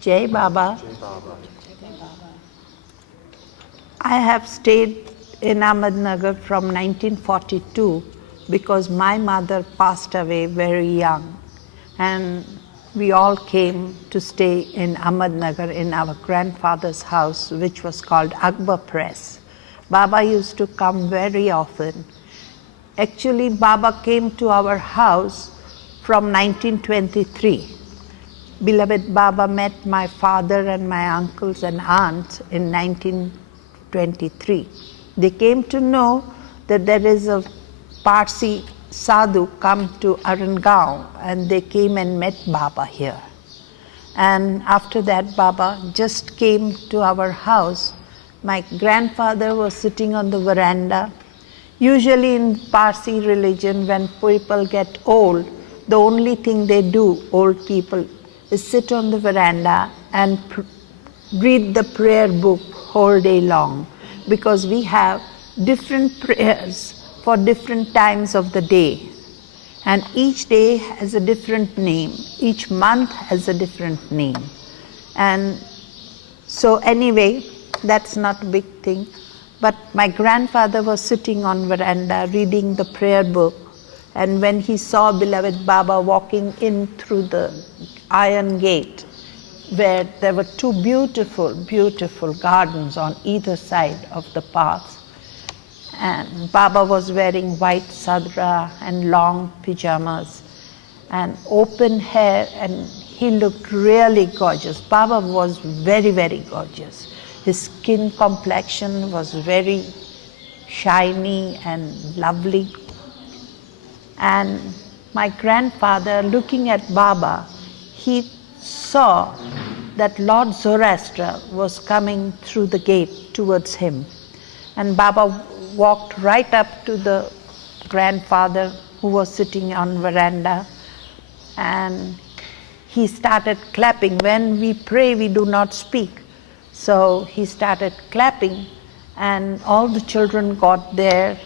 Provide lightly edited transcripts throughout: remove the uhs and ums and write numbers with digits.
Jai Baba. I have stayed in Ahmednagar from 1942 because my mother passed away very young, and we all came to stay in Ahmednagar in our grandfather's house, which was called Akbar Press. Baba used to come very often. Actually, Baba came to our house from 1923. Beloved Baba met my father and my uncles and aunts in 1923. They came to know that there is a Parsi sadhu come to Arangaon, and they came and met Baba here. And after that, Baba just came to our house. My grandfather was sitting on the veranda. Usually in Parsi religion, when people get old, the only thing they do, old people, is sit on the veranda and read the prayer book whole day long, because we have different prayers for different times of the day. And each day has a different name. Each month has a different name. And so anyway, that's not a big thing. But my grandfather was sitting on veranda reading the prayer book. And when he saw beloved Baba walking in through the iron gate, where there were two beautiful, beautiful gardens on either side of the path, and Baba was wearing white sadra and long pajamas and open hair, and he looked really gorgeous. Baba was very, very gorgeous. His skin complexion was very shiny and lovely. And my grandfather, looking at Baba, he saw that Lord Zoroaster was coming through the gate towards him. And Baba walked right up to the grandfather who was sitting on veranda, and he started clapping. When we pray, we do not speak. So he started clapping, and all the children got there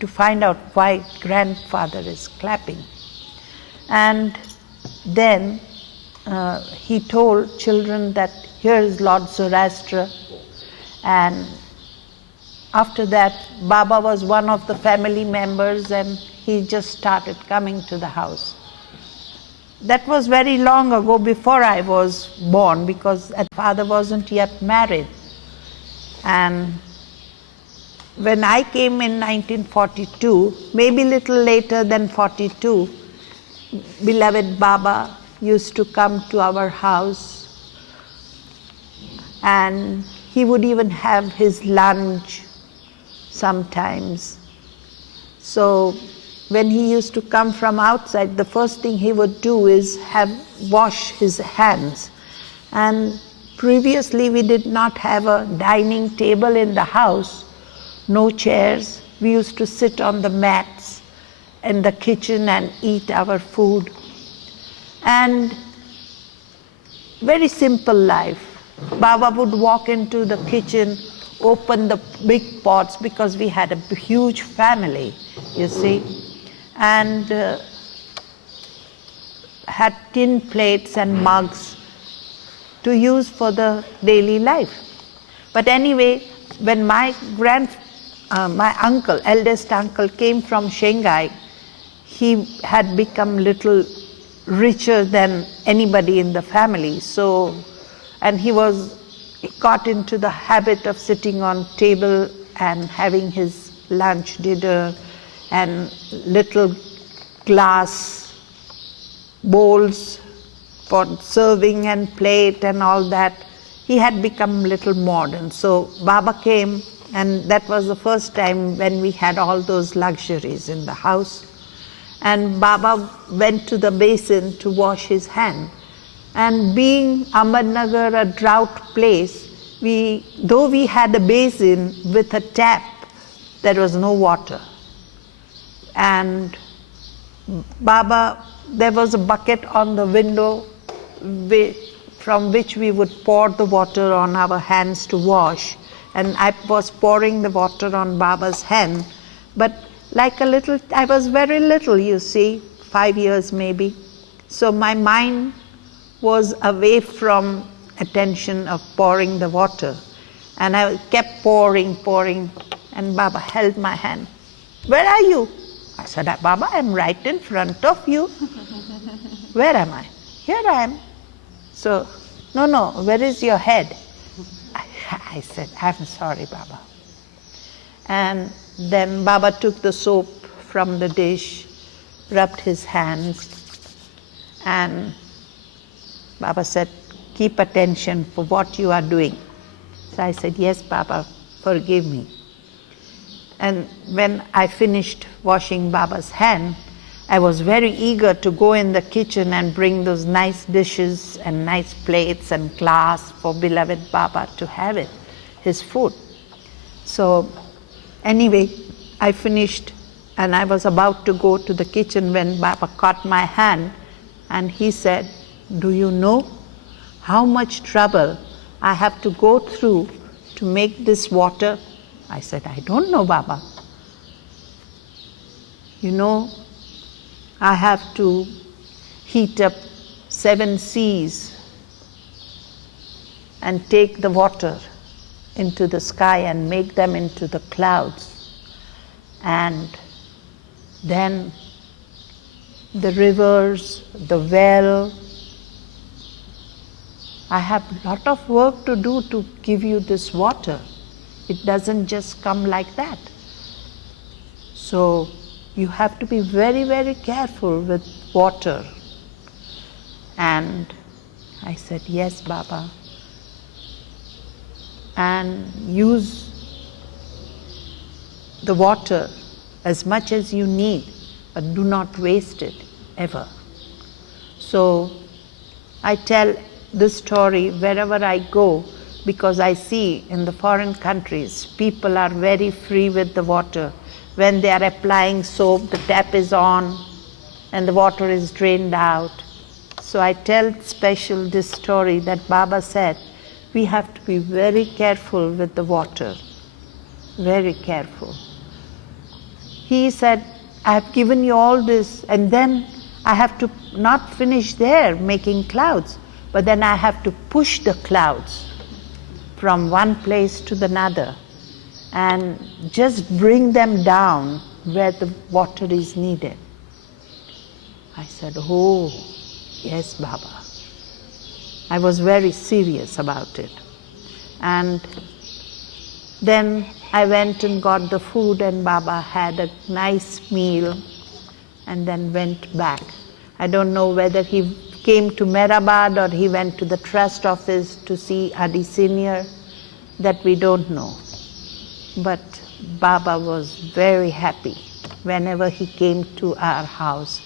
to find out why grandfather is clapping. And then he told children that here is Lord Zoroaster. And after that, Baba was one of the family members, and he just started coming to the house. That was very long ago, before I was born, because my father wasn't yet married. And when I came in 1942, maybe little later than 42, beloved Baba used to come to our house, and he would even have his lunch sometimes. So when he used to come from outside, the first thing he would do is wash his hands. And previously we did not have a dining table in the house, no chairs. We used to sit on the mats in the kitchen and eat our food. And very simple life. Baba would walk into the kitchen, open the big pots, because we had a huge family, you see, and had tin plates and mugs to use for the daily life. But anyway, when my uncle, eldest uncle, came from Shanghai, he had become little richer than anybody in the family. So, and he got into the habit of sitting on table and having his lunch, dinner, and little glass bowls for serving and plate and all that. He had become little modern. So Baba came, and that was the first time when we had all those luxuries in the house. And Baba went to the basin to wash his hand. And being Ahmednagar a drought place, though we had a basin with a tap, there was no water. And Baba, there was a bucket on the window from which we would pour the water on our hands to wash. And I was pouring the water on Baba's hand. But I was very little, you see, 5 years maybe. So my mind was away from attention of pouring the water. And I kept pouring, and Baba held my hand. Where are you? I said, Baba, I'm right in front of you. Where am I? Here I am. So, no, where is your head? I said, I'm sorry, Baba. And then Baba took the soap from the dish, rubbed his hands, and Baba said, keep attention for what you are doing. So I said, yes, Baba, forgive me. And when I finished washing Baba's hand, I was very eager to go in the kitchen and bring those nice dishes and nice plates and glass for beloved Baba to have it, his food. So anyway, I finished and I was about to go to the kitchen when Baba caught my hand and he said, do you know how much trouble I have to go through to make this water? I said, I don't know, Baba. You know, I have to heat up 7 seas and take the water into the sky and make them into the clouds. And then the rivers, the well. I have a lot of work to do to give you this water. It doesn't just come like that. So you have to be very, very careful with water. And I said, yes, Baba. And use the water as much as you need, but do not waste it, ever. So I tell this story wherever I go, because I see in the foreign countries, people are very free with the water. When they are applying soap, the tap is on and the water is drained out. So I tell special this story that Baba said, we have to be very careful with the water, very careful. He said, I have given you all this, and then I have to not finish there making clouds, but then I have to push the clouds from one place to another and just bring them down where the water is needed. I said, oh, yes, Baba. I was very serious about it. And then I went and got the food, and Baba had a nice meal and then went back. I don't know whether he came to Meherabad or he went to the trust office to see Adi Senior, that we don't know. But Baba was very happy whenever he came to our house.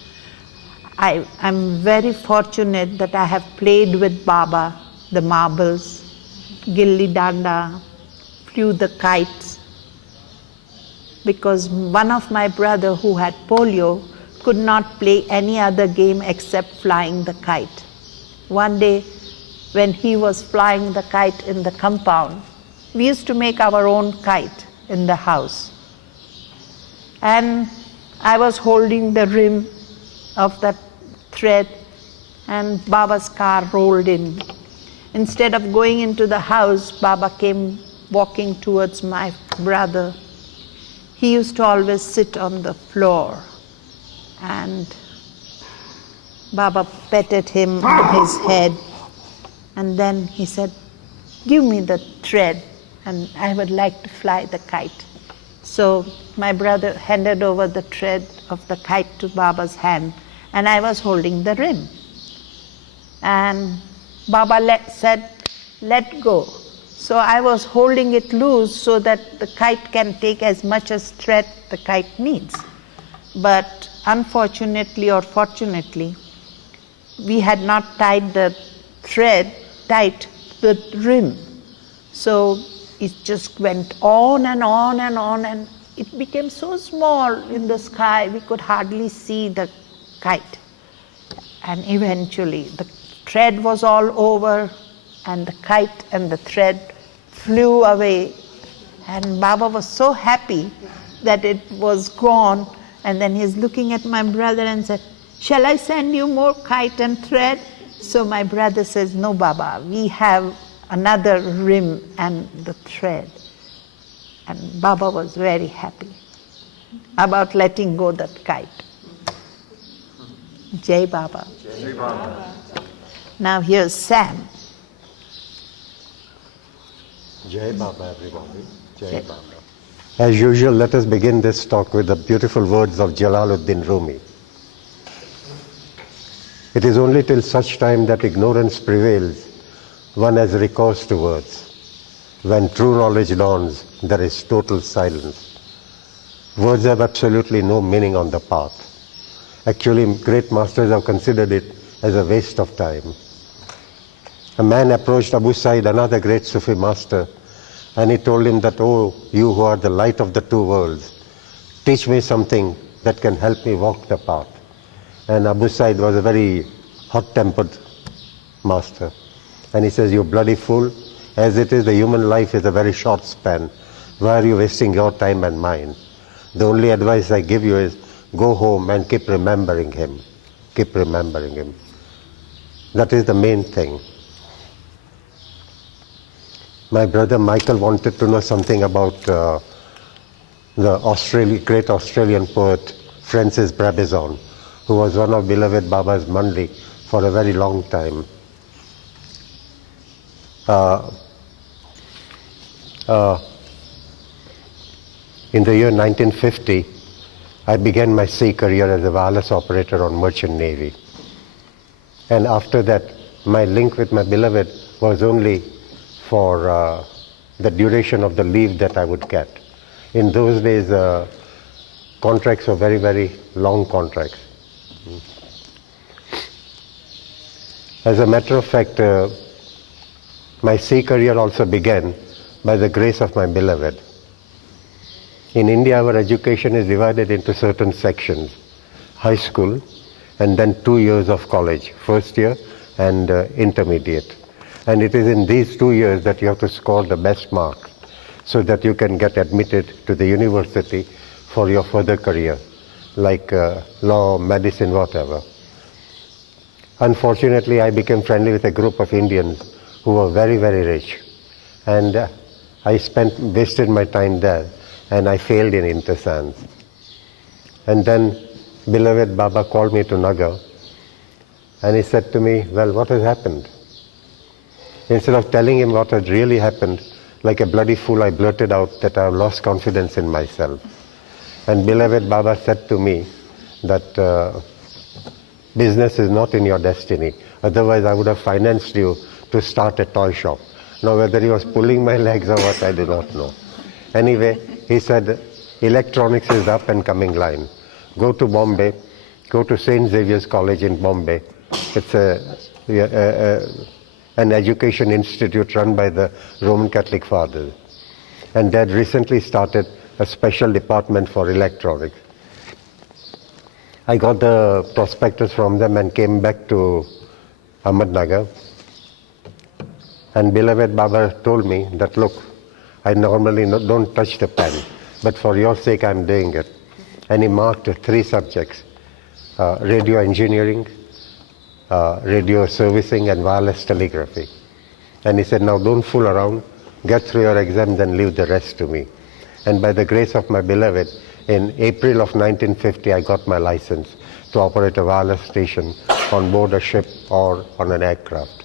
I'm very fortunate that I have played with Baba the marbles, gilli danda, flew the kites, because one of my brother who had polio could not play any other game except flying the kite. One day when he was flying the kite in the compound, we used to make our own kite in the house. And I was holding the rim of that thread and Baba's car rolled in. Instead of going into the house, Baba came walking towards my brother. He used to always sit on the floor, and Baba petted him on his head, and then he said, give me the thread and I would like to fly the kite. So my brother handed over the thread of the kite to Baba's hand, and I was holding the rim. And Baba said, let go. So I was holding it loose so that the kite can take as much as thread the kite needs. But unfortunately or fortunately, we had not tied the thread tight to the rim. So it just went on and on and on, and it became so small in the sky we could hardly see the kite. And eventually the thread was all over, and the kite and the thread flew away. And Baba was so happy that it was gone. And then he's looking at my brother and said, shall I send you more kite and thread? So my brother says, no, Baba, we have another rim and the thread. And Baba was very happy about letting go that kite. Jai Baba. Jai Baba. Now here's Sam. Jai Baba, everybody. Jai Baba. As usual, let us begin this talk with the beautiful words of Jalaluddin Rumi. It is only till such time that ignorance prevails, one has recourse to words. When true knowledge dawns, there is total silence. Words have absolutely no meaning on the path. Actually, great masters have considered it as a waste of time. A man approached Abu Said, another great Sufi master, and he told him that, oh, you who are the light of the two worlds, teach me something that can help me walk the path. And Abu Said was a very hot-tempered master. And he says, you bloody fool, as it is, the human life is a very short span. Why are you wasting your time and mine? The only advice I give you is, go home and keep remembering him. Keep remembering him. That is the main thing. My brother Michael wanted to know something about the great Australian poet Francis Brabbison, who was one of beloved Baba's Mandi for a very long time. In the year 1950, I began my sea career as a wireless operator on Merchant Navy. And after that, my link with my beloved was only for the duration of the leave that I would get. In those days, contracts were very, very long contracts. As a matter of fact, my sea career also began by the grace of my beloved. In India, our education is divided into certain sections: high school, and then 2 years of college, first year and intermediate. And it is in these 2 years that you have to score the best marks so that you can get admitted to the university for your further career, like law, medicine, whatever. Unfortunately, I became friendly with a group of Indians who were very, very rich. And I wasted my time there, and I failed in InterScience. And then beloved Baba called me to Nagar, and he said to me, well, what has happened? Instead of telling him what had really happened, like a bloody fool, I blurted out that I have lost confidence in myself. And beloved Baba said to me that business is not in your destiny. Otherwise, I would have financed you to start a toy shop. Now, whether he was pulling my legs or what, I do not know. Anyway, he said, electronics is the up and coming line. Go to Bombay, go to St. Xavier's College in Bombay. It's an education institute run by the Roman Catholic Fathers. And they had recently started a special department for electronics. I got the prospectus from them and came back to Ahmednagar. And beloved Baba told me that, look, I normally don't touch the pen, but for your sake I'm doing it. And he marked 3 subjects: radio engineering, radio servicing, and wireless telegraphy. And he said, now don't fool around, get through your exams and leave the rest to me. And by the grace of my beloved, in April of 1950, I got my license to operate a wireless station on board a ship or on an aircraft.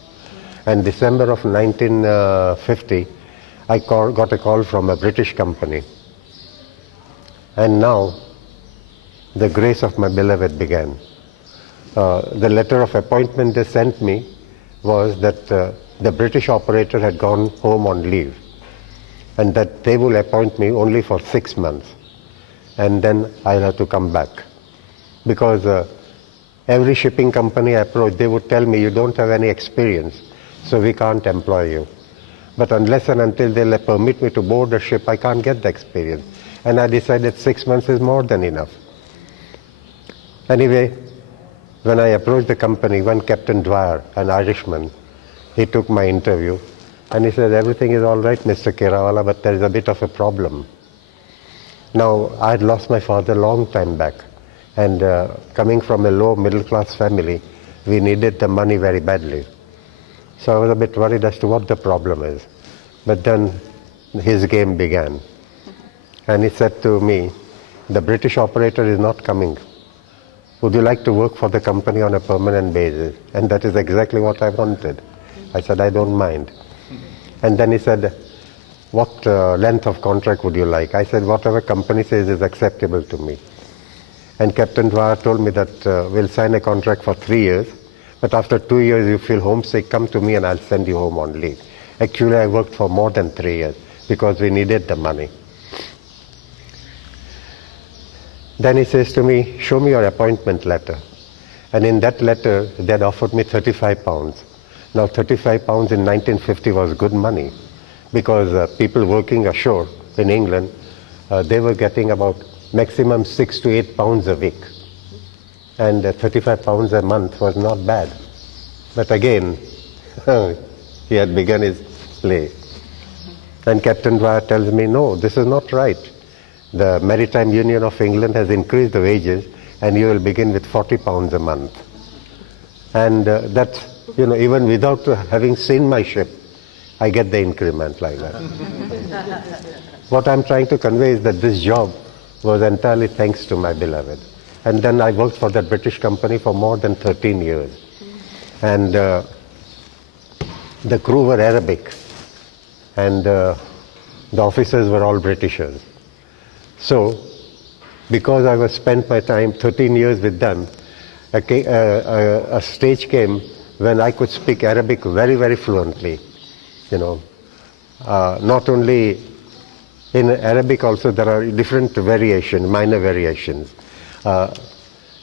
And December of 1950, I got a call from a British company. And now, the grace of my beloved began. The letter of appointment they sent me was that the British operator had gone home on leave, and that they will appoint me only for 6 months, and then I'll have to come back. Because every shipping company I approached, they would tell me, you don't have any experience, so we can't employ you. But unless and until they'll permit me to board a ship, I can't get the experience. And I decided 6 months is more than enough. Anyway, when I approached the company, one Captain Dwyer, an Irishman, he took my interview, and he said, everything is all right, Mr. Kerawala, but there is a bit of a problem. Now, I had lost my father a long time back, and coming from a low middle class family, We needed the money very badly. So I was a bit worried as to what the problem is. But then his game began. And he said to me, the British operator is not coming. Would you like to work for the company on a permanent basis? And that is exactly what I wanted. I said, I don't mind. And then he said, what length of contract would you like? I said, whatever company says is acceptable to me. And Captain Dwyer told me that we'll sign a contract for 3 years, but after 2 years you feel homesick, come to me and I'll send you home on leave. Actually, I worked for more than 3 years because we needed the money. Then he says to me, show me your appointment letter. And in that letter, they had offered me 35 pounds. Now, 35 pounds in 1950 was good money because people working ashore in England, they were getting about maximum 6 to 8 pounds a week. And 35 pounds a month was not bad. But again, he had begun his play. And Captain Dwyer tells me, no, this is not right. The Maritime Union of England has increased the wages and you will begin with 40 pounds a month. And that's, even without having seen my ship, I get the increment like that. What I'm trying to convey is that this job was entirely thanks to my beloved. And then I worked for that British company for more than 13 years. And the crew were Arabic and the officers were all Britishers. So, because I was spent my time 13 years with them, a stage came when I could speak Arabic very, very fluently. Not only in Arabic also there are different variations, minor variations.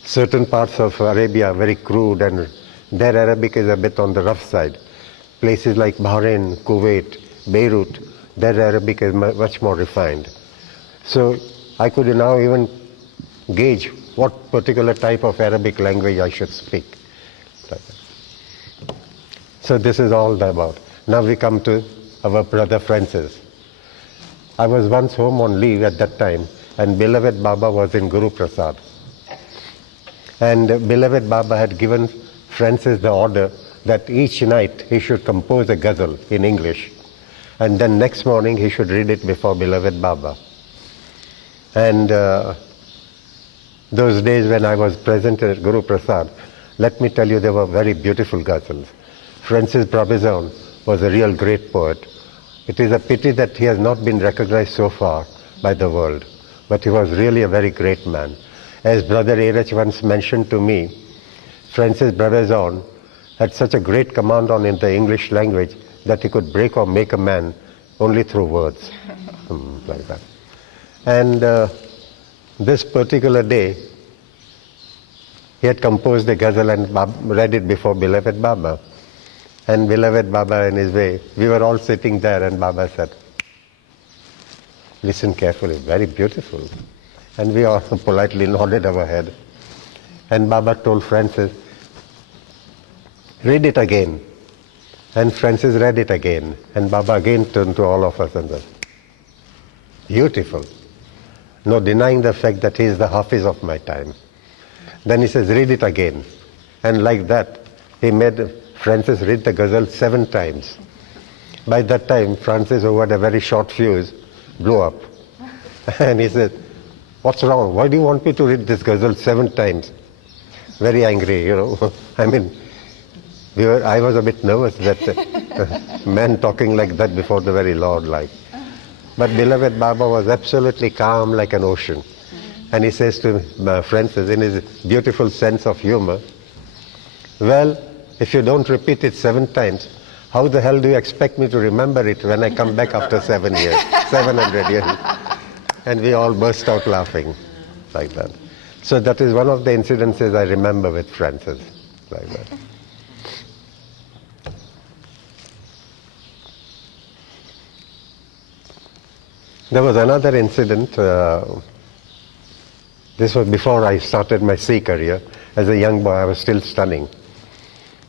Certain parts of Arabia are very crude and their Arabic is a bit on the rough side. Places like Bahrain, Kuwait, Beirut, their Arabic is much more refined. So I could now even gauge what particular type of Arabic language I should speak. So this is all about. Now we come to our brother Francis. I was once home on leave at that time and beloved Baba was in Guru Prasad. And beloved Baba had given Francis the order that each night he should compose a ghazal in English and then next morning he should read it before beloved Baba. And those days when I was present at Guru Prasad, let me tell you, they were very beautiful ghazals. Francis Brabbison was a real great poet. It is a pity that he has not been recognized so far by the world, but he was really a very great man. As Brother Erich once mentioned to me, Francis Brabbison had such a great command on in the English language that he could break or make a man only through words, like that. And this particular day, he had composed a ghazal and read it before beloved Baba. And beloved Baba in his way, we were all sitting there and Baba said, listen carefully, very beautiful. And we all politely nodded our head. And Baba told Francis, read it again. And Francis read it again. And Baba again turned to all of us and said, beautiful. No denying the fact that he is the Hafiz of my time. Then he says, read it again. And like that, he made Francis read the ghazal 7 times. By that time, Francis, who had a very short fuse, blew up. And he said, what's wrong? Why do you want me to read this ghazal 7 times? Very angry, I mean, I was a bit nervous that man talking like that before the very Lord, like. But beloved Baba was absolutely calm like an ocean. And he says to Francis in his beautiful sense of humor, well, if you don't repeat it 7 times, how the hell do you expect me to remember it when I come back after 7 years, 700 years? And we all burst out laughing like that. So that is one of the incidences I remember with Francis, like that. There was another incident, this was before I started my sea career. As a young boy, I was still studying.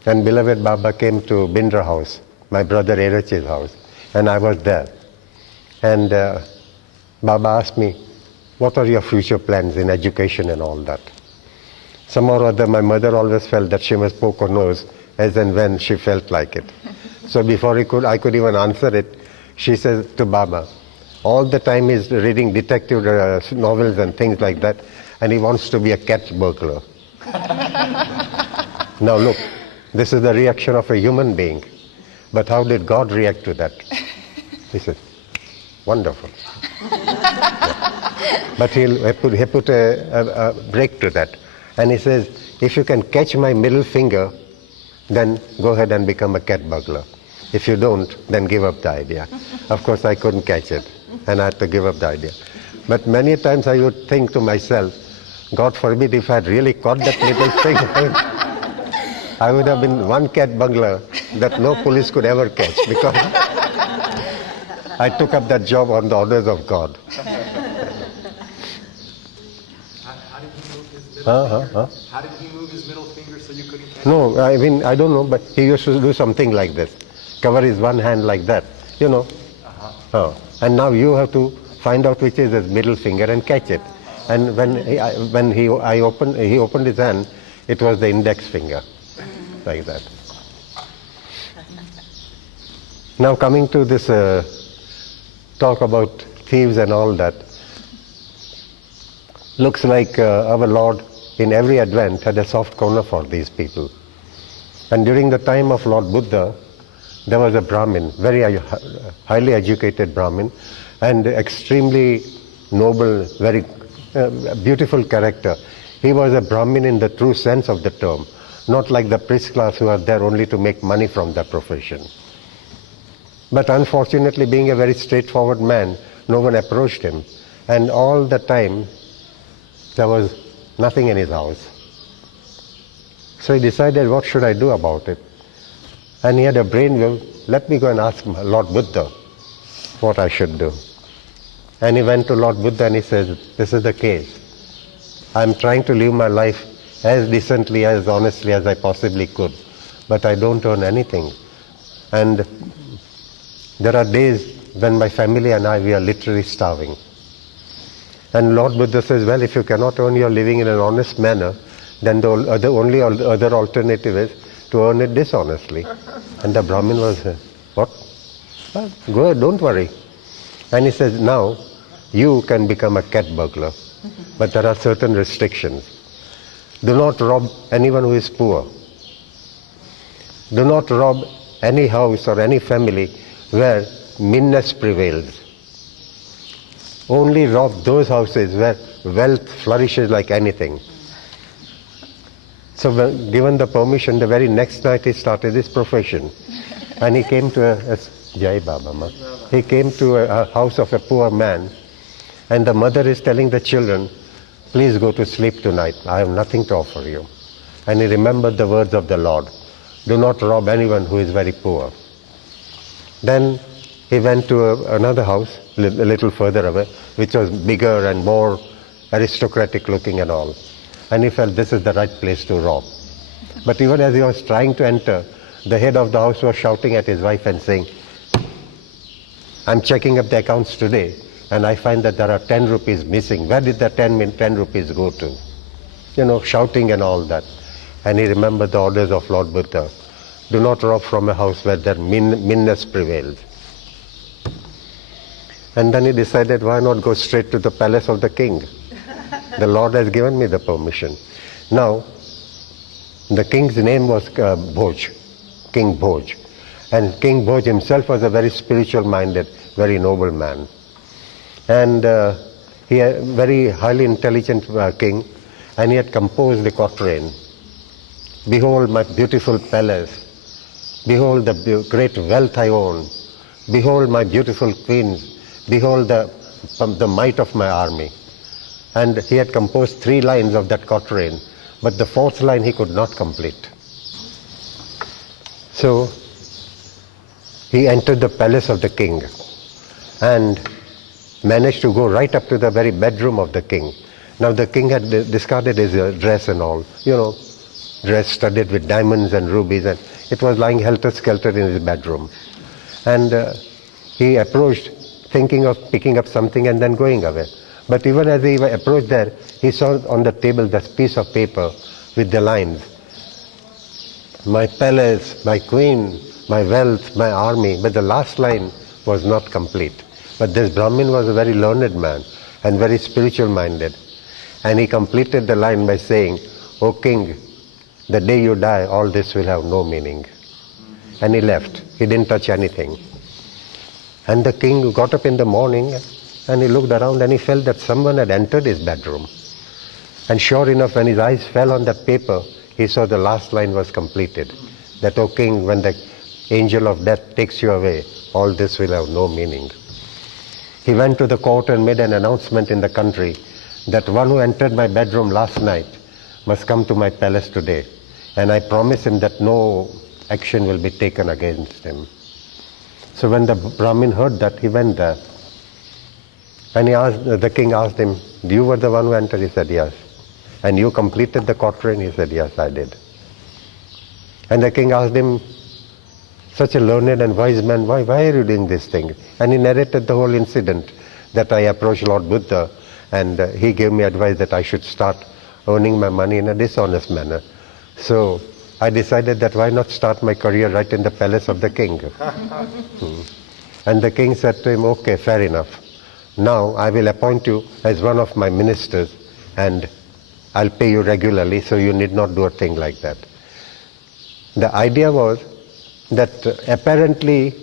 And beloved Baba came to Bindra house, my brother Erich's house, and I was there. And Baba asked me, what are your future plans in education and all that? Somehow or other, my mother always felt that she must poke her nose as and when she felt like it. So before I could even answer it, she says to Baba, all the time he's reading detective novels and things like that, and he wants to be a cat burglar. Now look, this is the reaction of a human being. But how did God react to that? He said, wonderful. Yeah. But he put a break to that. And he says, if you can catch my middle finger, then go ahead and become a cat burglar. If you don't, then give up the idea. Of course, I couldn't catch it, and I had to give up the idea. But many times I would think to myself, God forbid if I had really caught that little finger, I would have been one cat burglar that no police could ever catch, because I took up that job on the orders of God. How did he move his middle finger so you couldn't catch it? No, I mean, I don't know, but he used to do something like this. Cover his one hand like that, you know. And now you have to find out which is his middle finger and catch it. And when he opened his hand, it was the index finger, like that. Now coming to this talk about thieves and all that, looks like our Lord in every advent had a soft corner for these people. And during the time of Lord Buddha, there was a Brahmin, very highly educated Brahmin, and extremely noble, very beautiful character. He was a Brahmin in the true sense of the term, not like the priest class who are there only to make money from their profession. But unfortunately, being a very straightforward man, no one approached him. And all the time, there was nothing in his house. So he decided, what should I do about it? And he had a brainwave, let me go and ask Lord Buddha what I should do. And he went to Lord Buddha and he says, this is the case. I'm trying to live my life as decently, as honestly as I possibly could, but I don't earn anything. And there are days when my family and I, we are literally starving. And Lord Buddha says, well, if you cannot earn your living in an honest manner, then the only other alternative is to earn it dishonestly. And the Brahmin was, what? Well, go ahead, don't worry. And he says, now you can become a cat burglar, but there are certain restrictions. Do not rob anyone who is poor. Do not rob any house or any family where meanness prevails. Only rob those houses where wealth flourishes like anything. So when given the permission, the very next night he started his profession. And he came to Jai Baba Ma. He came to a house of a poor man, and the mother is telling the children, please go to sleep tonight, I have nothing to offer you. And he remembered the words of the Lord, do not rob anyone who is very poor. Then he went to another house, a little further away, which was bigger and more aristocratic looking and all. And he felt this is the right place to rob. But even as he was trying to enter, the head of the house was shouting at his wife and saying, I'm checking up the accounts today, and I find that there are 10 rupees missing. Where did the 10 rupees go to? You know, shouting and all that. And he remembered the orders of Lord Buddha. Do not rob from a house where their meanness prevails. And then he decided, why not go straight to the palace of the king? The Lord has given me the permission. Now, the king's name was Bhoj, King Bhoj. And King Bhoj himself was a very spiritual-minded, very noble man. And he a very highly intelligent king, and he had composed the quatrain. Behold my beautiful palace, behold the great wealth I own, behold my beautiful queens, behold the might of my army. And he had composed 3 lines of that quatrain, but the 4th line he could not complete. So he entered the palace of the king and managed to go right up to the very bedroom of the king. Now the king had discarded his dress and all, you know, dress studded with diamonds and rubies, and it was lying helter-skelter in his bedroom. And he approached thinking of picking up something and then going away. But even as he approached there, he saw on the table this piece of paper with the lines, my palace, my queen, my wealth, my army, but the last line was not complete. But this Brahmin was a very learned man and very spiritual minded. And he completed the line by saying, "O king, the day you die, all this will have no meaning." And he left. He didn't touch anything. And the king got up in the morning and he looked around and he felt that someone had entered his bedroom. And sure enough, when his eyes fell on that paper, he saw the last line was completed. That, "O king, when the angel of death takes you away, all this will have no meaning." He went to the court and made an announcement in the country that one who entered my bedroom last night must come to my palace today. And I promise him that no action will be taken against him. So when the Brahmin heard that, he went there. And the king asked him, "You were the one who entered?" He said, "Yes." "And you completed the quatrain?" He said, "Yes, I did." And the king asked him, "Such a learned and wise man, why are you doing this thing?" And he narrated the whole incident, that I approached Lord Buddha and he gave me advice that I should start earning my money in a dishonest manner. So I decided that why not start my career right in the palace of the king. And the king said to him, "Okay, fair enough. Now I will appoint you as one of my ministers and I'll pay you regularly, so you need not do a thing like that." The idea was that apparently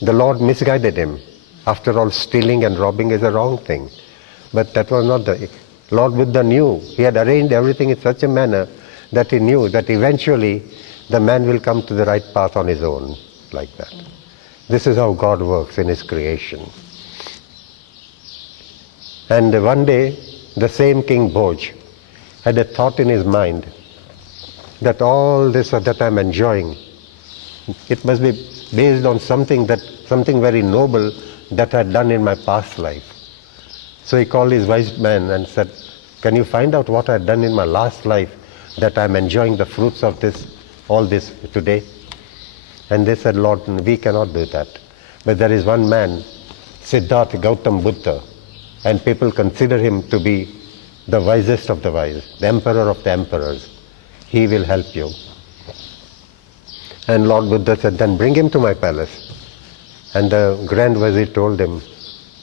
the Lord misguided him. After all, stealing and robbing is a wrong thing. But that was not the... Lord Buddha knew. He had arranged everything in such a manner that he knew that eventually the man will come to the right path on his own, like that. This is how God works in his creation. And one day, the same King Bhoj had a thought in his mind that all this that I'm enjoying, it must be based on something very noble that I had done in my past life. So he called his wise man and said, "Can you find out what I had done in my last life that I'm enjoying the fruits of all this today?" And they said, "Lord, we cannot do that. But there is one man, Siddhartha Gautam Buddha, and people consider him to be the wisest of the wise, the emperor of the emperors. He will help you." And Lord Buddha said, "Then bring him to my palace." And the Grand Vizier told him,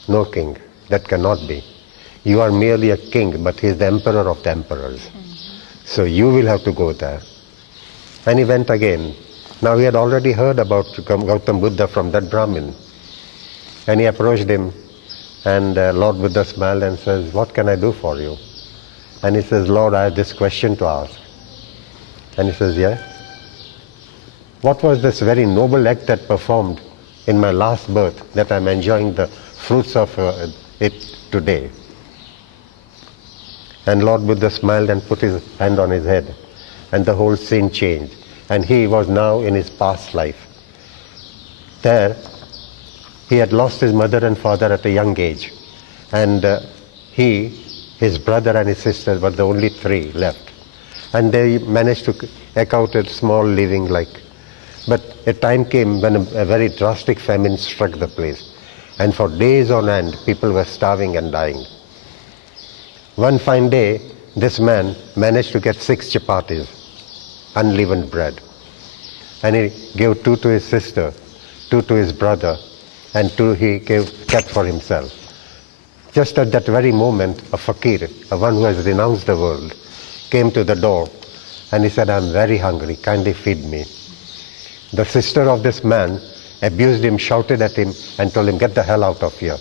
"No, king, that cannot be. You are merely a king, but he is the emperor of the emperors. So you will have to go there." And he went again. Now he had already heard about Gautam Buddha from that Brahmin. And he approached him, and Lord Buddha smiled and says, "What can I do for you?" And he says, "Lord, I have this question to ask." And he says, "Yeah. What was this very noble act that performed in my last birth that I'm enjoying the fruits of it today?" And Lord Buddha smiled and put his hand on his head, and the whole scene changed. And he was now in his past life. There, he had lost his mother and father at a young age. And he, his brother and his sister were the only three left. And they managed to eke out a small living like. But a time came when a very drastic famine struck the place. And for days on end, people were starving and dying. One fine day, this man managed to get 6 chapatis, unleavened bread. And he gave 2 to his sister, 2 to his brother, and 2 he kept for himself. Just at that very moment, a fakir, one who has renounced the world, came to the door and he said, "I'm very hungry, kindly feed me." The sister of this man abused him, shouted at him, and told him, "Get the hell out of here,"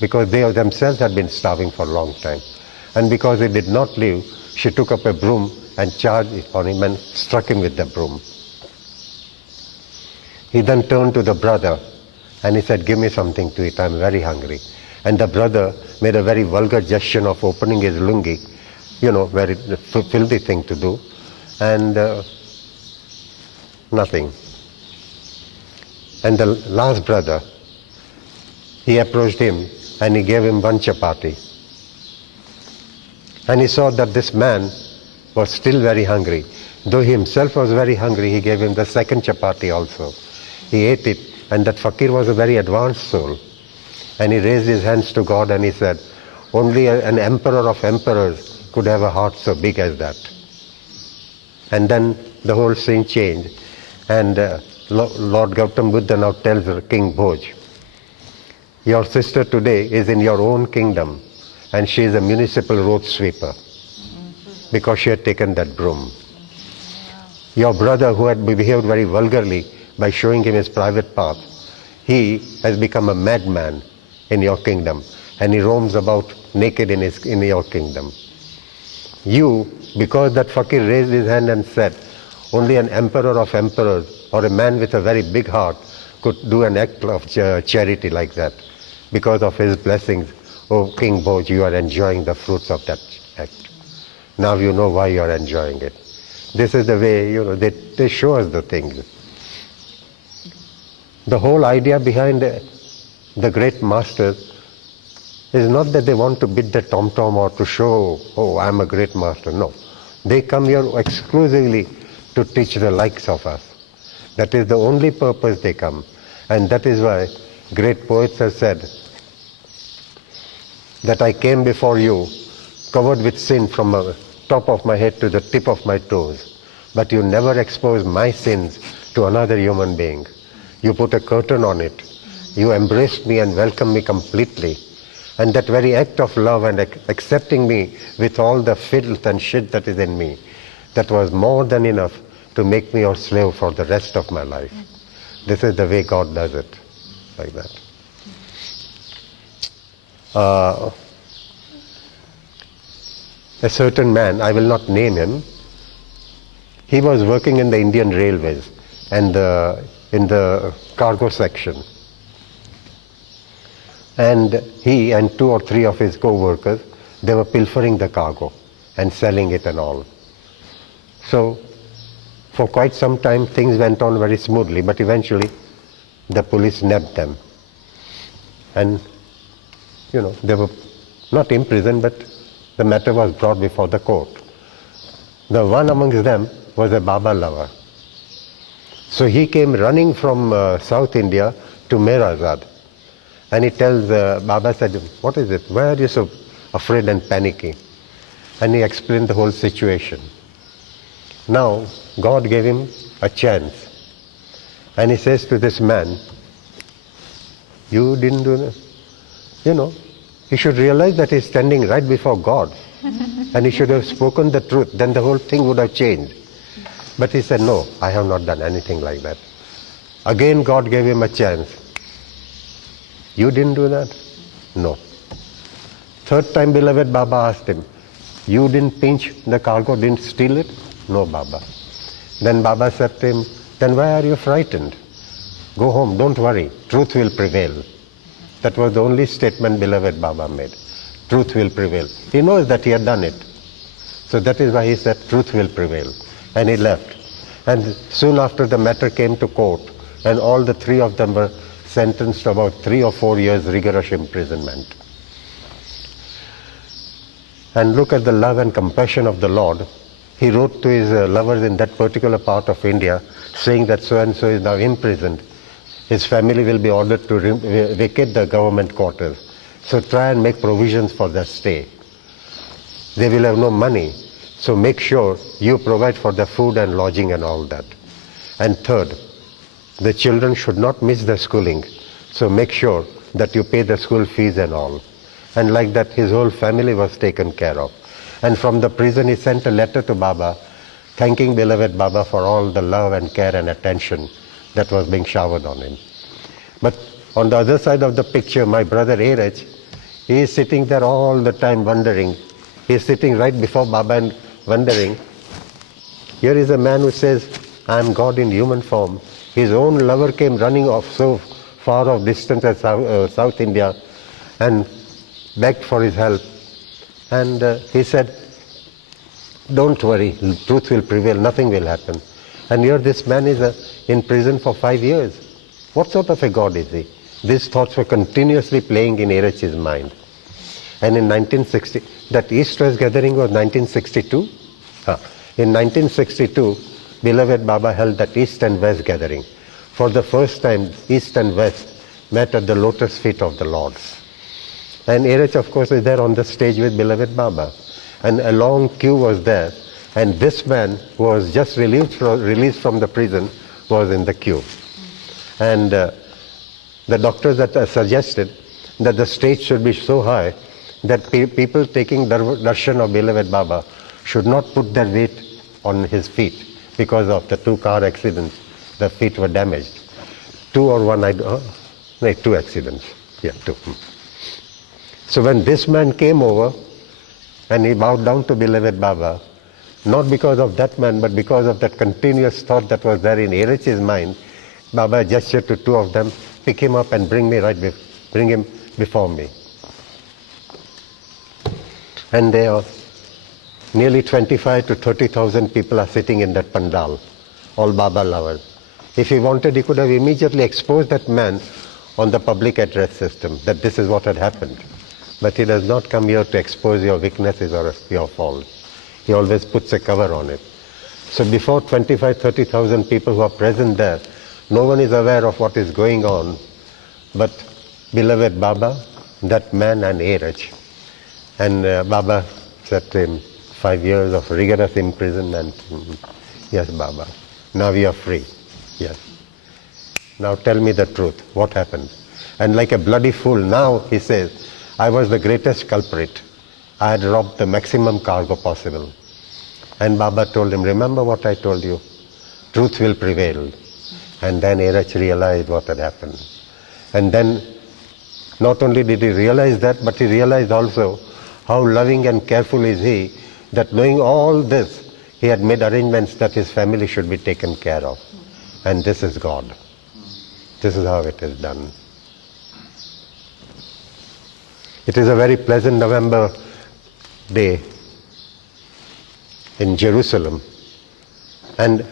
because they themselves had been starving for a long time. And because he did not leave, she took up a broom and charged it on him and struck him with the broom. He then turned to the brother and he said, "Give me something to eat, I'm very hungry." And the brother made a very vulgar gesture of opening his lungi, very filthy thing to do, and nothing. And the last brother, he approached him and he gave him 1 chapati. And he saw that this man was still very hungry. Though he himself was very hungry, he gave him the 2nd chapati also. He ate it, and that fakir was a very advanced soul. And he raised his hands to God and he said, "Only an emperor of emperors could have a heart so big as that." And then the whole scene changed. And Lord Gautam Buddha now tells King Bhoj, your sister today is in your own kingdom, and she is a municipal road sweeper because she had taken that broom. Your brother, who had behaved very vulgarly by showing him his private path, he has become a madman in your kingdom, and he roams about naked in your kingdom. You, because that fakir raised his hand and said, only an emperor of emperors or a man with a very big heart could do an act of charity like that. Because of his blessings, oh King Bhoj, you are enjoying the fruits of that act. Now you know why you are enjoying it. This is the way, they show us the things. The whole idea behind the great masters is not that they want to beat the tom-tom or to show, oh, I'm a great master. No. They come here exclusively to teach the likes of us. That is the only purpose they come. And that is why great poets have said that I came before you covered with sin from the top of my head to the tip of my toes. But you never exposed my sins to another human being. You put a curtain on it. You embraced me and welcomed me completely. And that very act of love and accepting me with all the filth and shit that is in me, that was more than enough to make me your slave for the rest of my life. This is the way God does it, like that. A certain man, I will not name him, he was working in the Indian Railways and in the cargo section. And he and 2 or 3 of his co-workers, they were pilfering the cargo and selling it and all. So for quite some time things went on very smoothly, but eventually the police nabbed them. And they were not imprisoned, but the matter was brought before the court. The one amongst them was a Baba lover. So he came running from South India to Meherabad. And he tells Baba said, what is it? Why are you so afraid and panicky? And he explained the whole situation. Now, God gave him a chance. And he says to this man, you didn't do that. He should realize that he's standing right before God. And he should have spoken the truth. Then the whole thing would have changed. But he said, no, I have not done anything like that. Again, God gave him a chance. You didn't do that? No. Third time, beloved Baba asked him, you didn't pinch the cargo, didn't steal it? No, Baba. Then Baba said to him, then why are you frightened? Go home, don't worry, truth will prevail. That was the only statement beloved Baba made. Truth will prevail. He knows that he had done it. So that is why he said, truth will prevail. And he left. And soon after the matter came to court, and all the 3 of them were sentenced to about 3 or 4 years rigorous imprisonment. And look at the love and compassion of the Lord. He wrote to his lovers in that particular part of India, saying that so-and-so is now imprisoned. His family will be ordered to vacate the government quarters. So try and make provisions for their stay. They will have no money. So make sure you provide for their food and lodging and all that. And third, the children should not miss their schooling. So make sure that you pay the school fees and all. And like that, his whole family was taken care of. And from the prison, he sent a letter to Baba, thanking beloved Baba for all the love and care and attention that was being showered on him. But on the other side of the picture, my brother Erech, he is sitting there all the time wondering. He is sitting right before Baba and wondering. Here is a man who says, I am God in human form. His own lover came running off so far off distance as South India and begged for his help. And he said, don't worry, truth will prevail, nothing will happen. And here this man is in prison for 5 years. What sort of a God is he? These thoughts were continuously playing in Erech's mind. And in 1960, that East-West gathering was 1962. In 1962, beloved Baba held that East and West gathering. For the first time, East and West met at the lotus feet of the Lord. And Erech, of course, is there on the stage with beloved Baba. And a long queue was there. And this man who was just released from the prison was in the queue. And the doctors that suggested that the stage should be so high that people taking darshan of beloved Baba should not put their weight on his feet because of the 2 car accidents. The feet were damaged. 2 or 1, no, 2 accidents. Yeah, 2. So when this man came over and he bowed down to beloved Baba, not because of that man, but because of that continuous thought that was there in Erech's mind, Baba gestured to 2 of them, pick him up and bring him before me. And there are nearly 25 to 30,000 people are sitting in that pandal, all Baba lovers. If he wanted, he could have immediately exposed that man on the public address system, that this is what had happened. But he does not come here to expose your weaknesses or your faults. He always puts a cover on it. So before 25, 30,000 people who are present there, no one is aware of what is going on, but beloved Baba, that man and Erech. And Baba said to him, 5 years of rigorous imprisonment. Yes, Baba. Now we are free. Yes. Now tell me the truth. What happened? And like a bloody fool, now he says, I was the greatest culprit. I had robbed the maximum cargo possible. And Baba told him, remember what I told you? Truth will prevail. And then Erech realized what had happened. And then not only did he realize that, but he realized also how loving and careful is he, that knowing all this, he had made arrangements that his family should be taken care of. And this is God. This is how it is done. It is a very pleasant November day in Jerusalem, and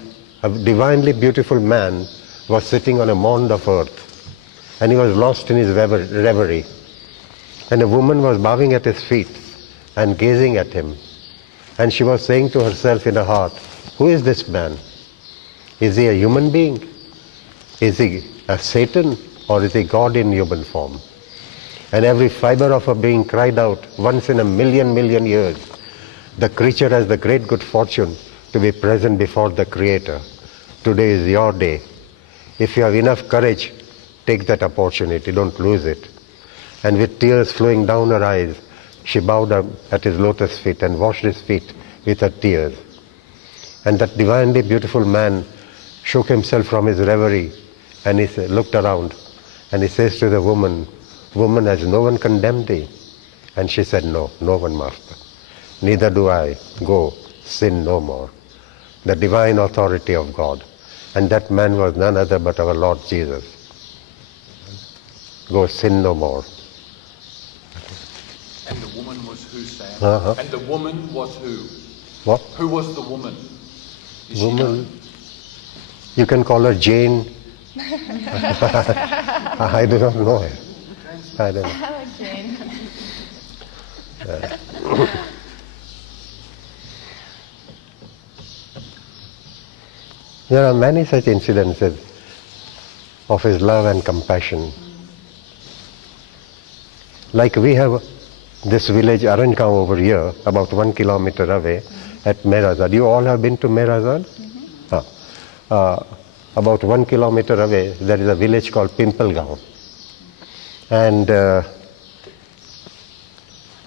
a divinely beautiful man was sitting on a mound of earth, and he was lost in his reverie. And a woman was bowing at his feet and gazing at him, and she was saying to herself in her heart, who is this man? Is he a human being? Is he a Satan, or is he God in human form? And every fiber of her being cried out, once in a million years, the creature has the great good fortune to be present before the Creator. Today is your day. If you have enough courage, take that opportunity, don't lose it. And with tears flowing down her eyes, she bowed at his lotus feet and washed his feet with her tears. And that divinely beautiful man shook himself from his reverie, and he looked around, and he says to the woman, woman, has no one condemned thee? And she said, no, no one, Master. Neither do I. Go, sin no more. The divine authority of God. And that man was none other but our Lord Jesus. Go, sin no more. And the woman was who, Sam? And the woman was who? What? Who was the woman? Is Woman, you can call her Jane. I do not know her. I don't know. I like Jane. There are many such incidences of his love and compassion. Like we have this village Arankau over here, about 1 kilometer away at Meherabad. You all have been to Meherabad? About 1 kilometer away, there is a village called Pimpalgaon. And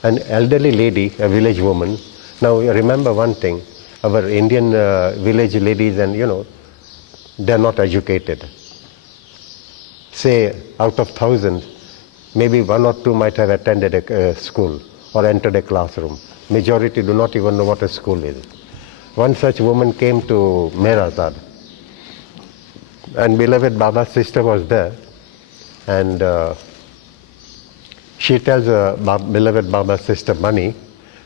an elderly lady, a village woman. Now remember one thing, our Indian village ladies, and they're not educated. Say out of 1,000, maybe 1 or 2 might have attended a school or entered a classroom. Majority do not even know what a school is. One such woman came to Meherabad, and beloved Baba's sister was there, and she tells beloved Baba's sister Mani